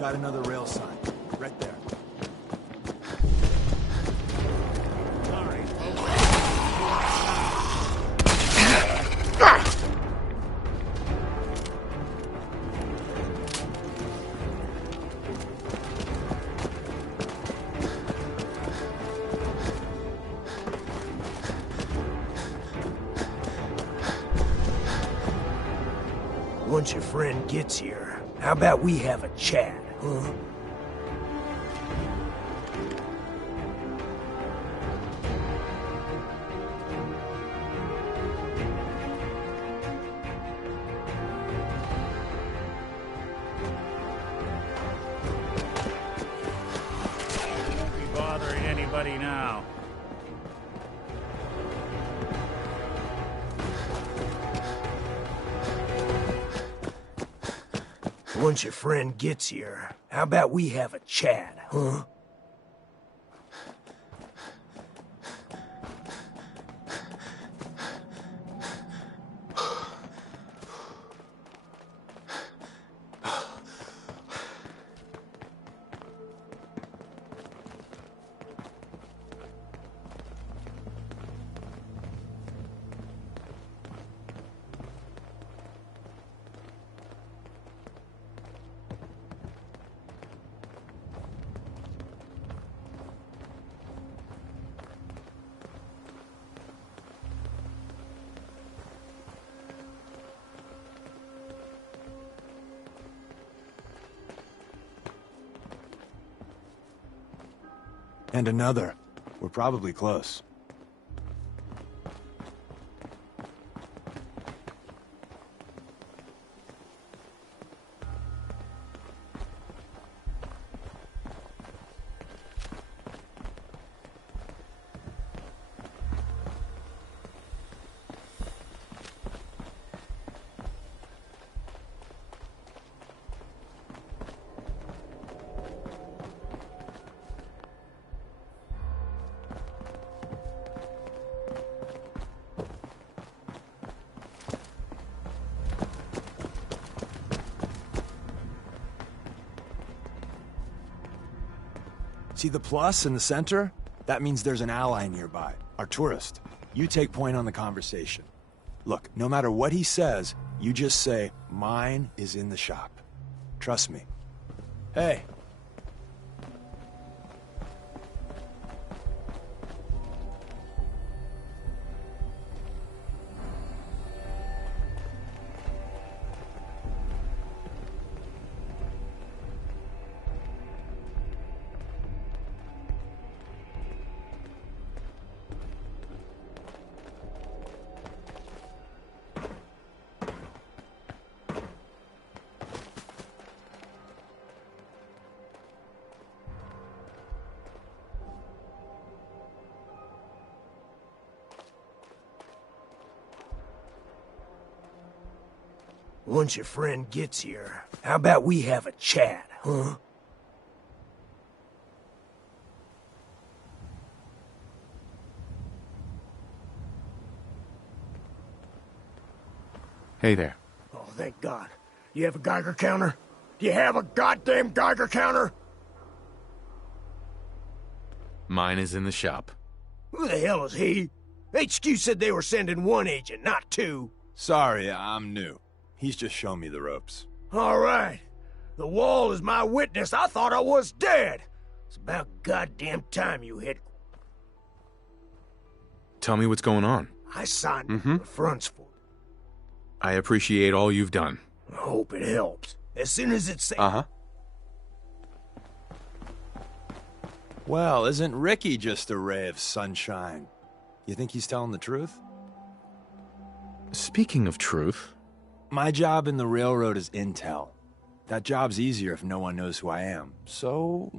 Got another rail sign. Right there. Once your friend gets here, how about we have a chat, huh? Won't be bothering anybody now. Once your friend gets here, how about we have a chat, huh? And another. We're probably close. See the plus in the center? That means there's an ally nearby, our tourist. You take point on the conversation. Look, no matter what he says, you just say, mine is in the shop. Trust me. Hey. Once your friend gets here, how about we have a chat, huh? Hey there. Oh, thank God. You have a Geiger counter? Do you have a goddamn Geiger counter? Mine is in the shop. Who the hell is he? HQ said they were sending one agent, not two. Sorry, I'm new. He's just shown me the ropes. All right. The wall is my witness. I thought I was dead. It's about goddamn time you hit. Tell me what's going on. I signed the fronts for it. I appreciate all you've done. I hope it helps. As soon as it's safe. Uh-huh. Well, isn't Ricky just a ray of sunshine? You think he's telling the truth? Speaking of truth... My job in the railroad is intel. That job's easier if no one knows who I am. So...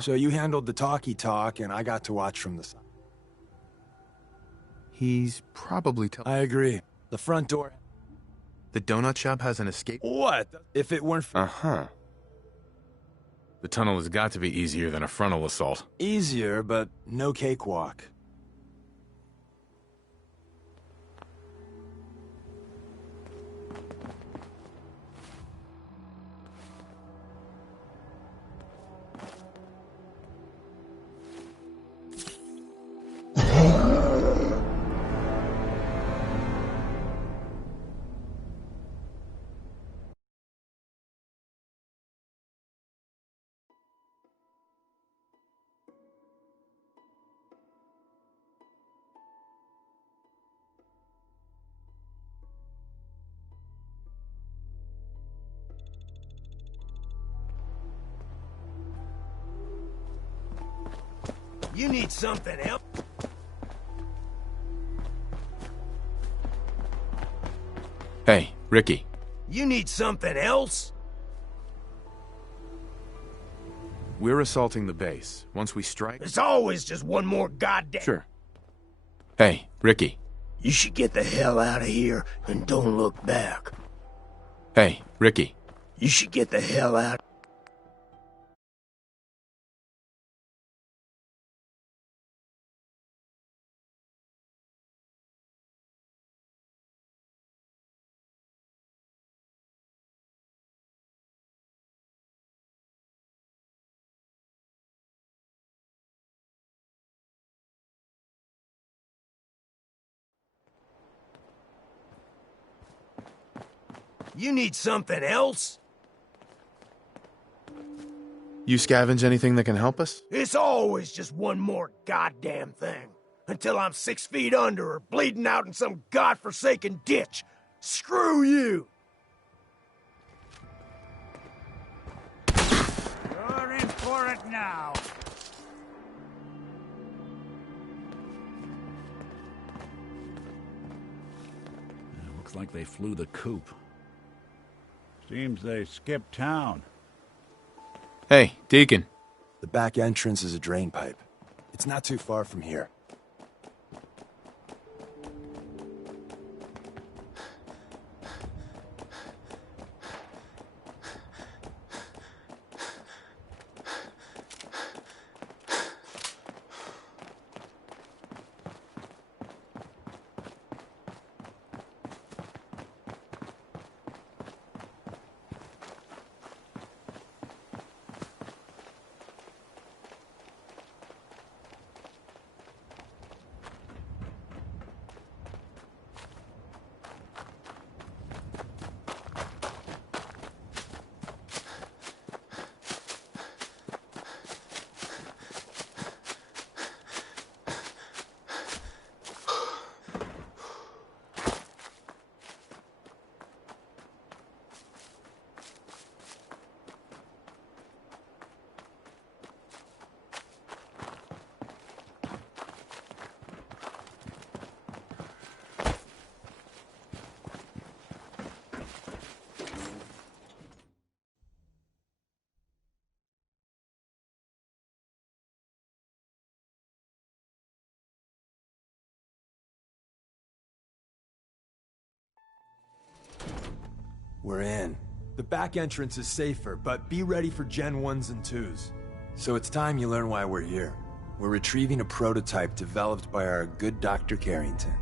So you handled the talkie talk, and I got to watch from the side. He's probably I agree. The front door... The donut shop has an escape... What? If it weren't for... Uh-huh. The tunnel has got to be easier than a frontal assault. Easier, but no cakewalk. You need something else? Hey, Ricky. You need something else? We're assaulting the base. Once we strike... It's always just one more goddamn... Sure. Hey, Ricky. You should get the hell out of here and don't look back. Hey, Ricky. You should get the hell out... You need something else? You scavenge anything that can help us? It's always just one more goddamn thing. Until I'm 6 feet under or bleeding out in some godforsaken ditch. Screw you! You're in for it now. Looks like they flew the coop. Seems they skipped town. Hey, Deacon. The back entrance is a drain pipe. It's not too far from here. We're in. The back entrance is safer, but be ready for Gen 1s and 2s. So it's time you learn why we're here. We're retrieving a prototype developed by our good Dr. Carrington.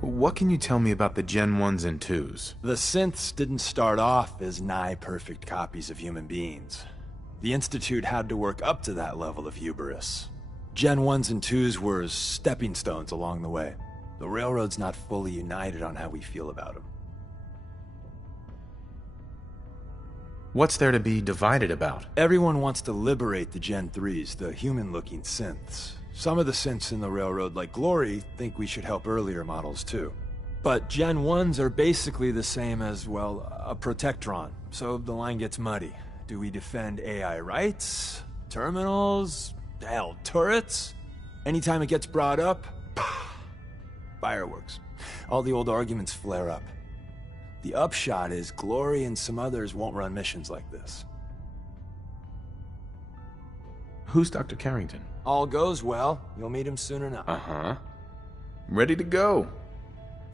What can you tell me about the Gen 1s and 2s? The synths didn't start off as nigh-perfect copies of human beings. The Institute had to work up to that level of hubris. Gen 1s and 2s were stepping stones along the way. The Railroad's not fully united on how we feel about them. What's there to be divided about? Everyone wants to liberate the Gen 3s, the human-looking synths. Some of the synths in the Railroad, like Glory, think we should help earlier models too. But Gen 1s are basically the same as, well, a Protectron, so the line gets muddy. Do we defend AI rights? Terminals? Hell, turrets? Anytime it gets brought up, fireworks. All the old arguments flare up. The upshot is Glory and some others won't run missions like this. Who's Dr. Carrington? All goes well, you'll meet him soon enough. Uh-huh. Ready to go.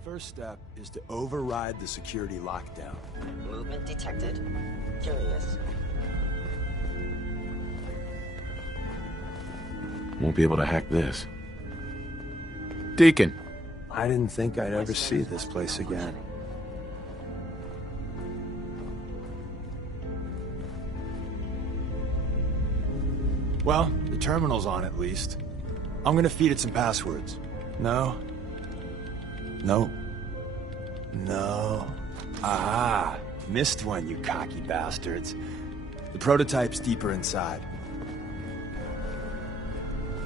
First step is to override the security lockdown. Movement detected. Curious. Won't be able to hack this. Deacon. I didn't think I'd ever see this place again. Well, the terminal's on at least. I'm gonna feed it some passwords. No. No. No. Ah, missed one, you cocky bastards. The prototype's deeper inside.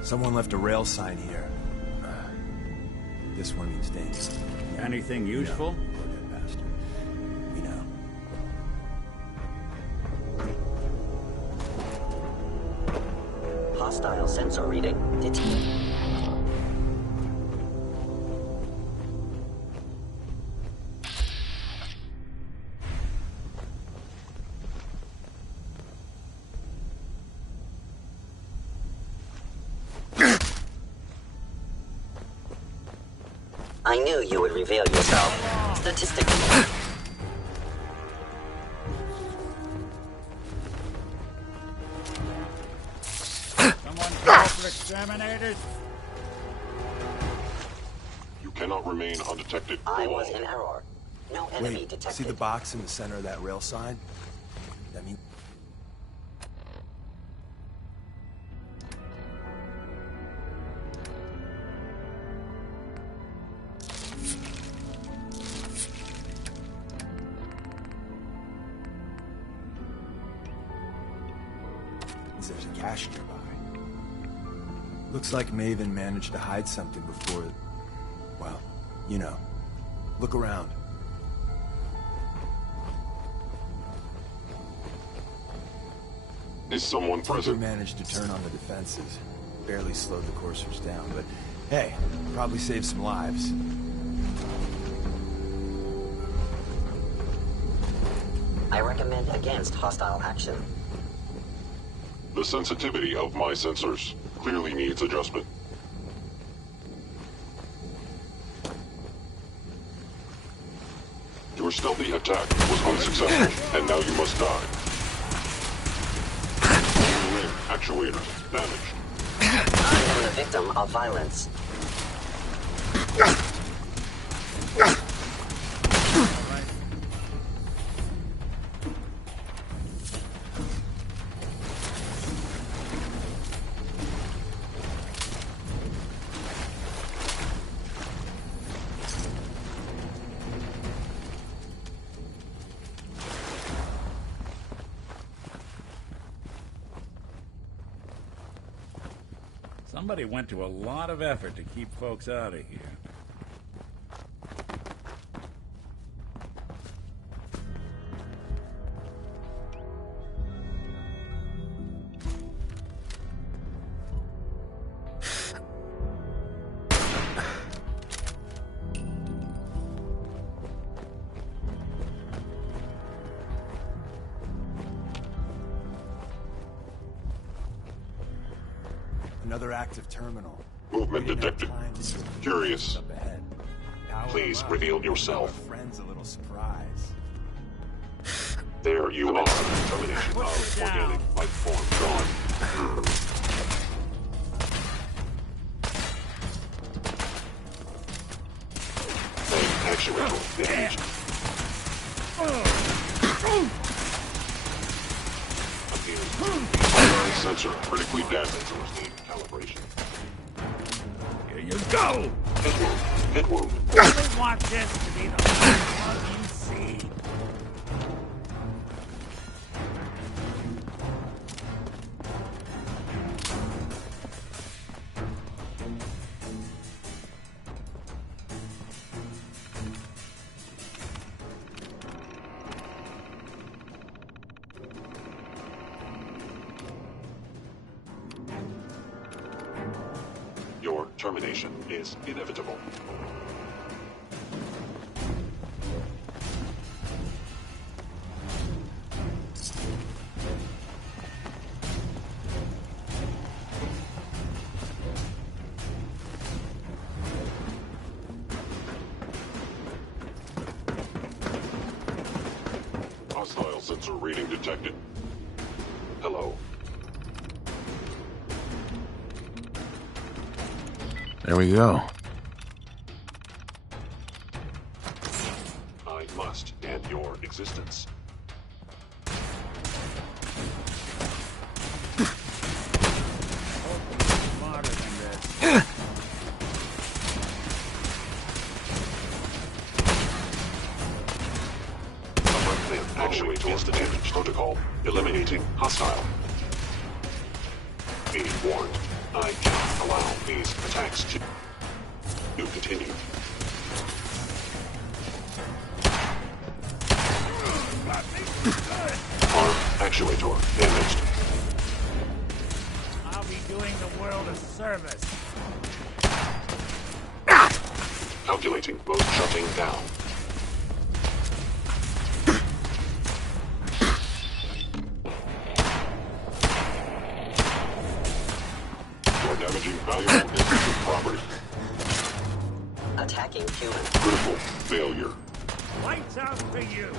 Someone left a rail sign here. This one means danger. Anything useful? We know. Hostile sensor reading detected. I knew you would reveal yourself. Statistically. Someone call for exterminators? You cannot remain undetected. I was in error. No enemy detected. See the box in the center of that rail sign? That means... there's a cache nearby. Looks like Maven managed to hide something before... well, you know. Look around. Is someone present? We managed to turn on the defenses. Barely slowed the coursers down, but hey, probably saved some lives. I recommend against hostile action. The sensitivity of my sensors clearly needs adjustment. Your stealthy attack was unsuccessful, and now you must die. Rear ring actuators damaged. I am the victim of violence. Somebody went to a lot of effort to keep folks out of here. Another active terminal. Movement detected. Curious. Please reveal yourself. Friends a little surprise. There you are. Termination of organic life form gone. Actuator damaged. Appears sensor critically damaged. Need calibration. Here you go! Hit wound. Hit wound. Only want this to be the last one you see. Your termination is inevitable. Hostile sensor reading detected. Hello. There we go. I must end your existence. Smarter than this. Actuator is the damage protocol. Eliminating hostile. Be warned. I cannot allow these attacks to continue. Arm actuator damaged. I'll be doing the world a service. Calculating mode shutting down. You're damaging valuable institute property. Attacking human. Critical failure. Lights out for you.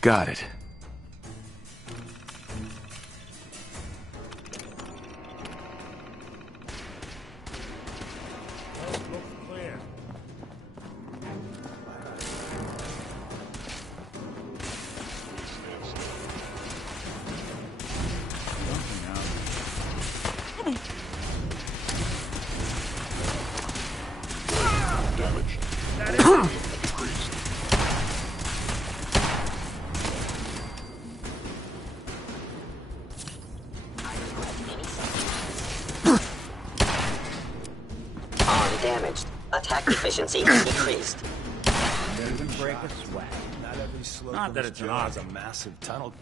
Got it. Looks clear. Damage. Decreased. Arm damaged. Attack efficiency decreased. Doesn't break a sweat. Not every slope Not that it's an has awesome. a massive tunnel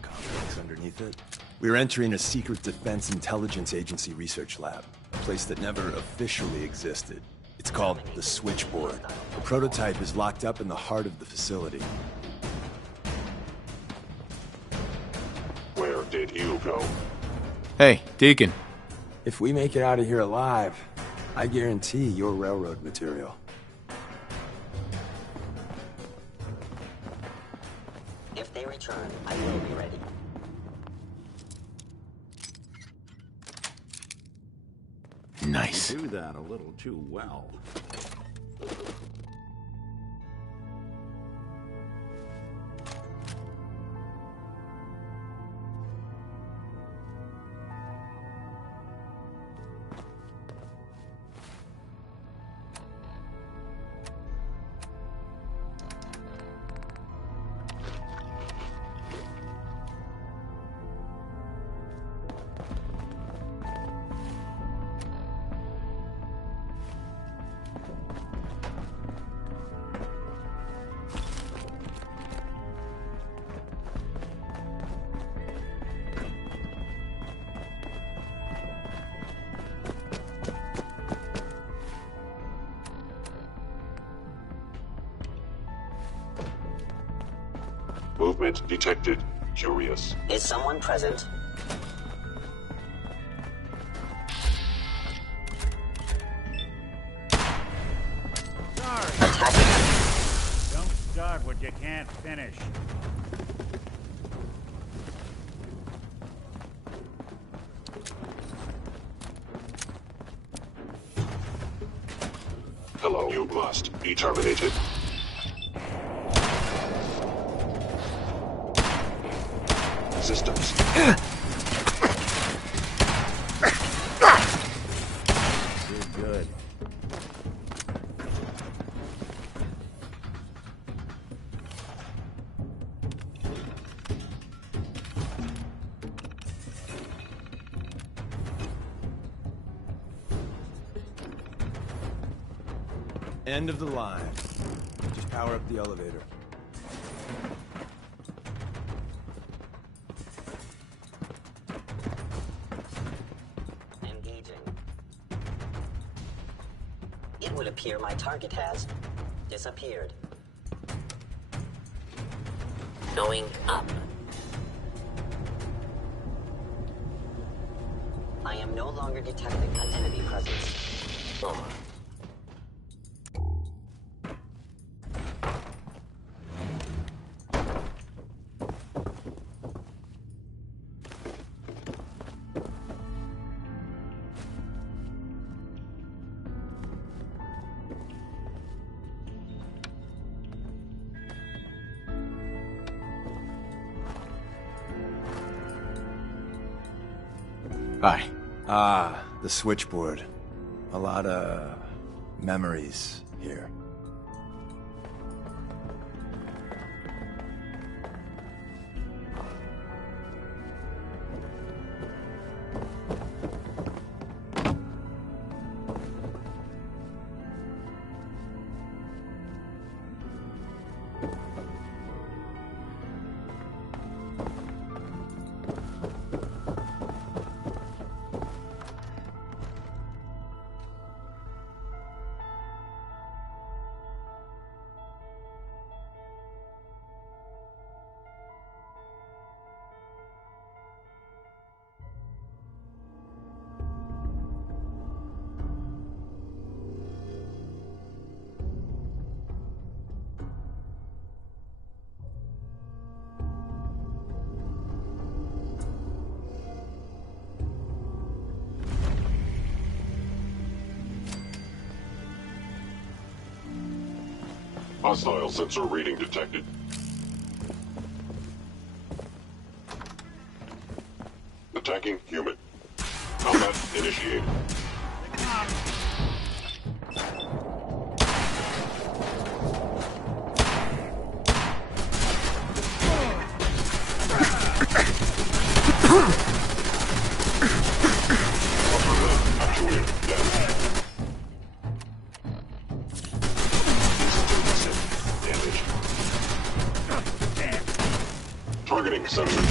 complex underneath it. We're entering a secret Defense Intelligence Agency research lab, a place that never officially existed. It's called the Switchboard. The prototype is locked up in the heart of the facility. Where did you go? Hey, Deacon. If we make it out of here alive, I guarantee you're railroad material. If they return, I will be ready. Nice. You do that a little too well. Movement detected. Curious. Is someone present? Don't start what you can't finish. Hello. You must be terminated. Systems. Good. End of the line. Just power up the elevator. It would appear my target has disappeared. Going up. I am no longer detecting an enemy presence. Oh. Hi. Ah, the switchboard. A lot of memories here. Hostile sensor reading detected. Attacking human. Combat initiated. Targeting sensor.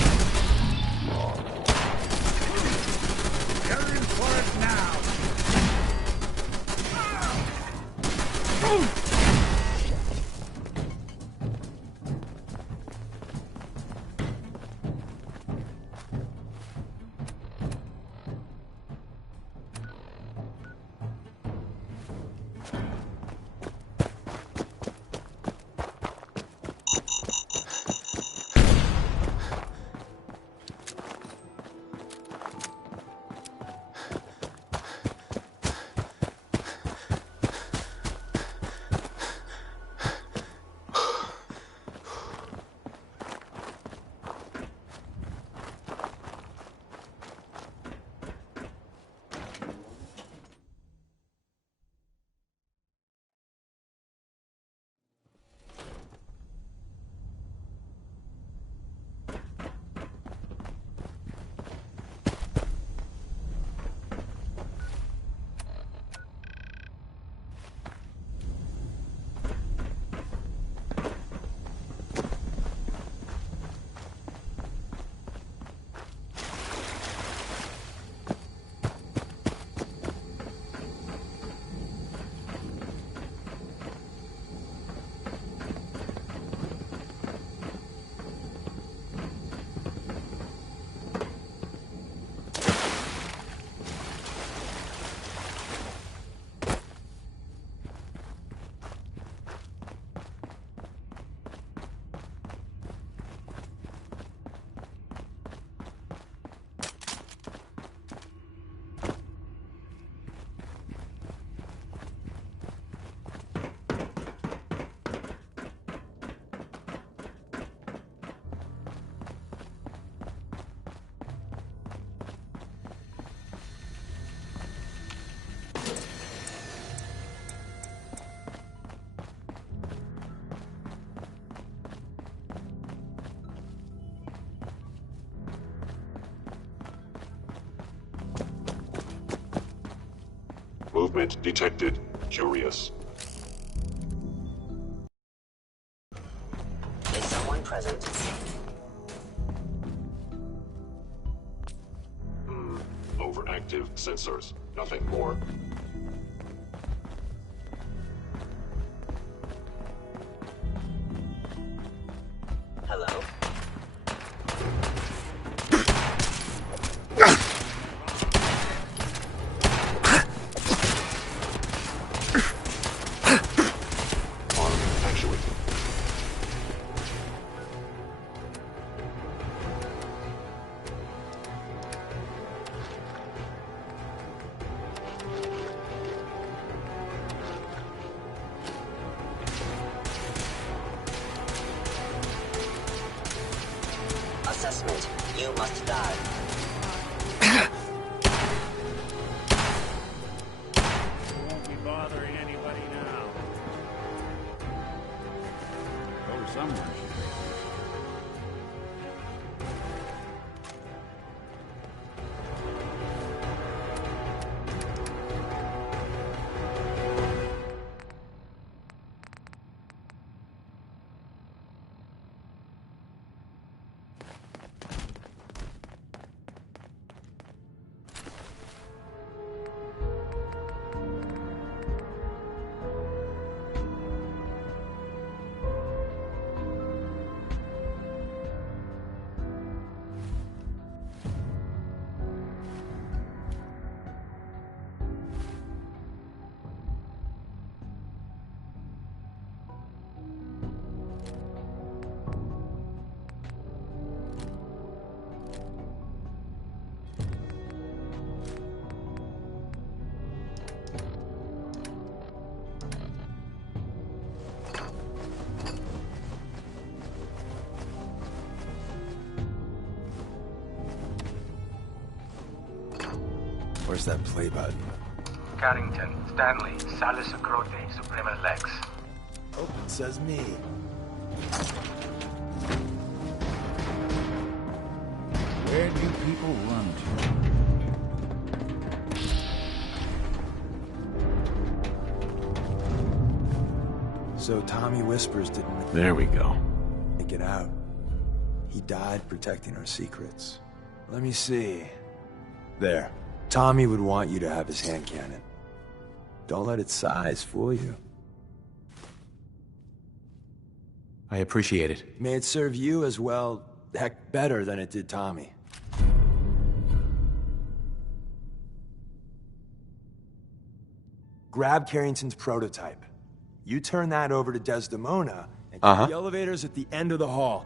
movement detected. Curious. Is someone present? Overactive sensors. Nothing more. Hello? Assessment. You must die. Won't be bothering anybody now. Or someone. Where's that play button? Carrington, Stanley, Salus Acrote, Suprema Lex. Oh, it says me. Where do people run to? So Tommy Whispers didn't... There we go. Make it out. He died protecting our secrets. Let me see. There. Tommy would want you to have his hand cannon. Don't let its size fool you. I appreciate it. May it serve you as well, heck, better than it did Tommy. Grab Carrington's prototype. You turn that over to Desdemona, and take the elevator's at the end of the hall.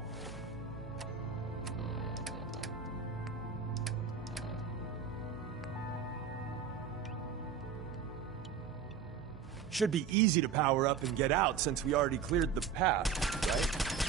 Should be easy to power up and get out since we already cleared the path, right?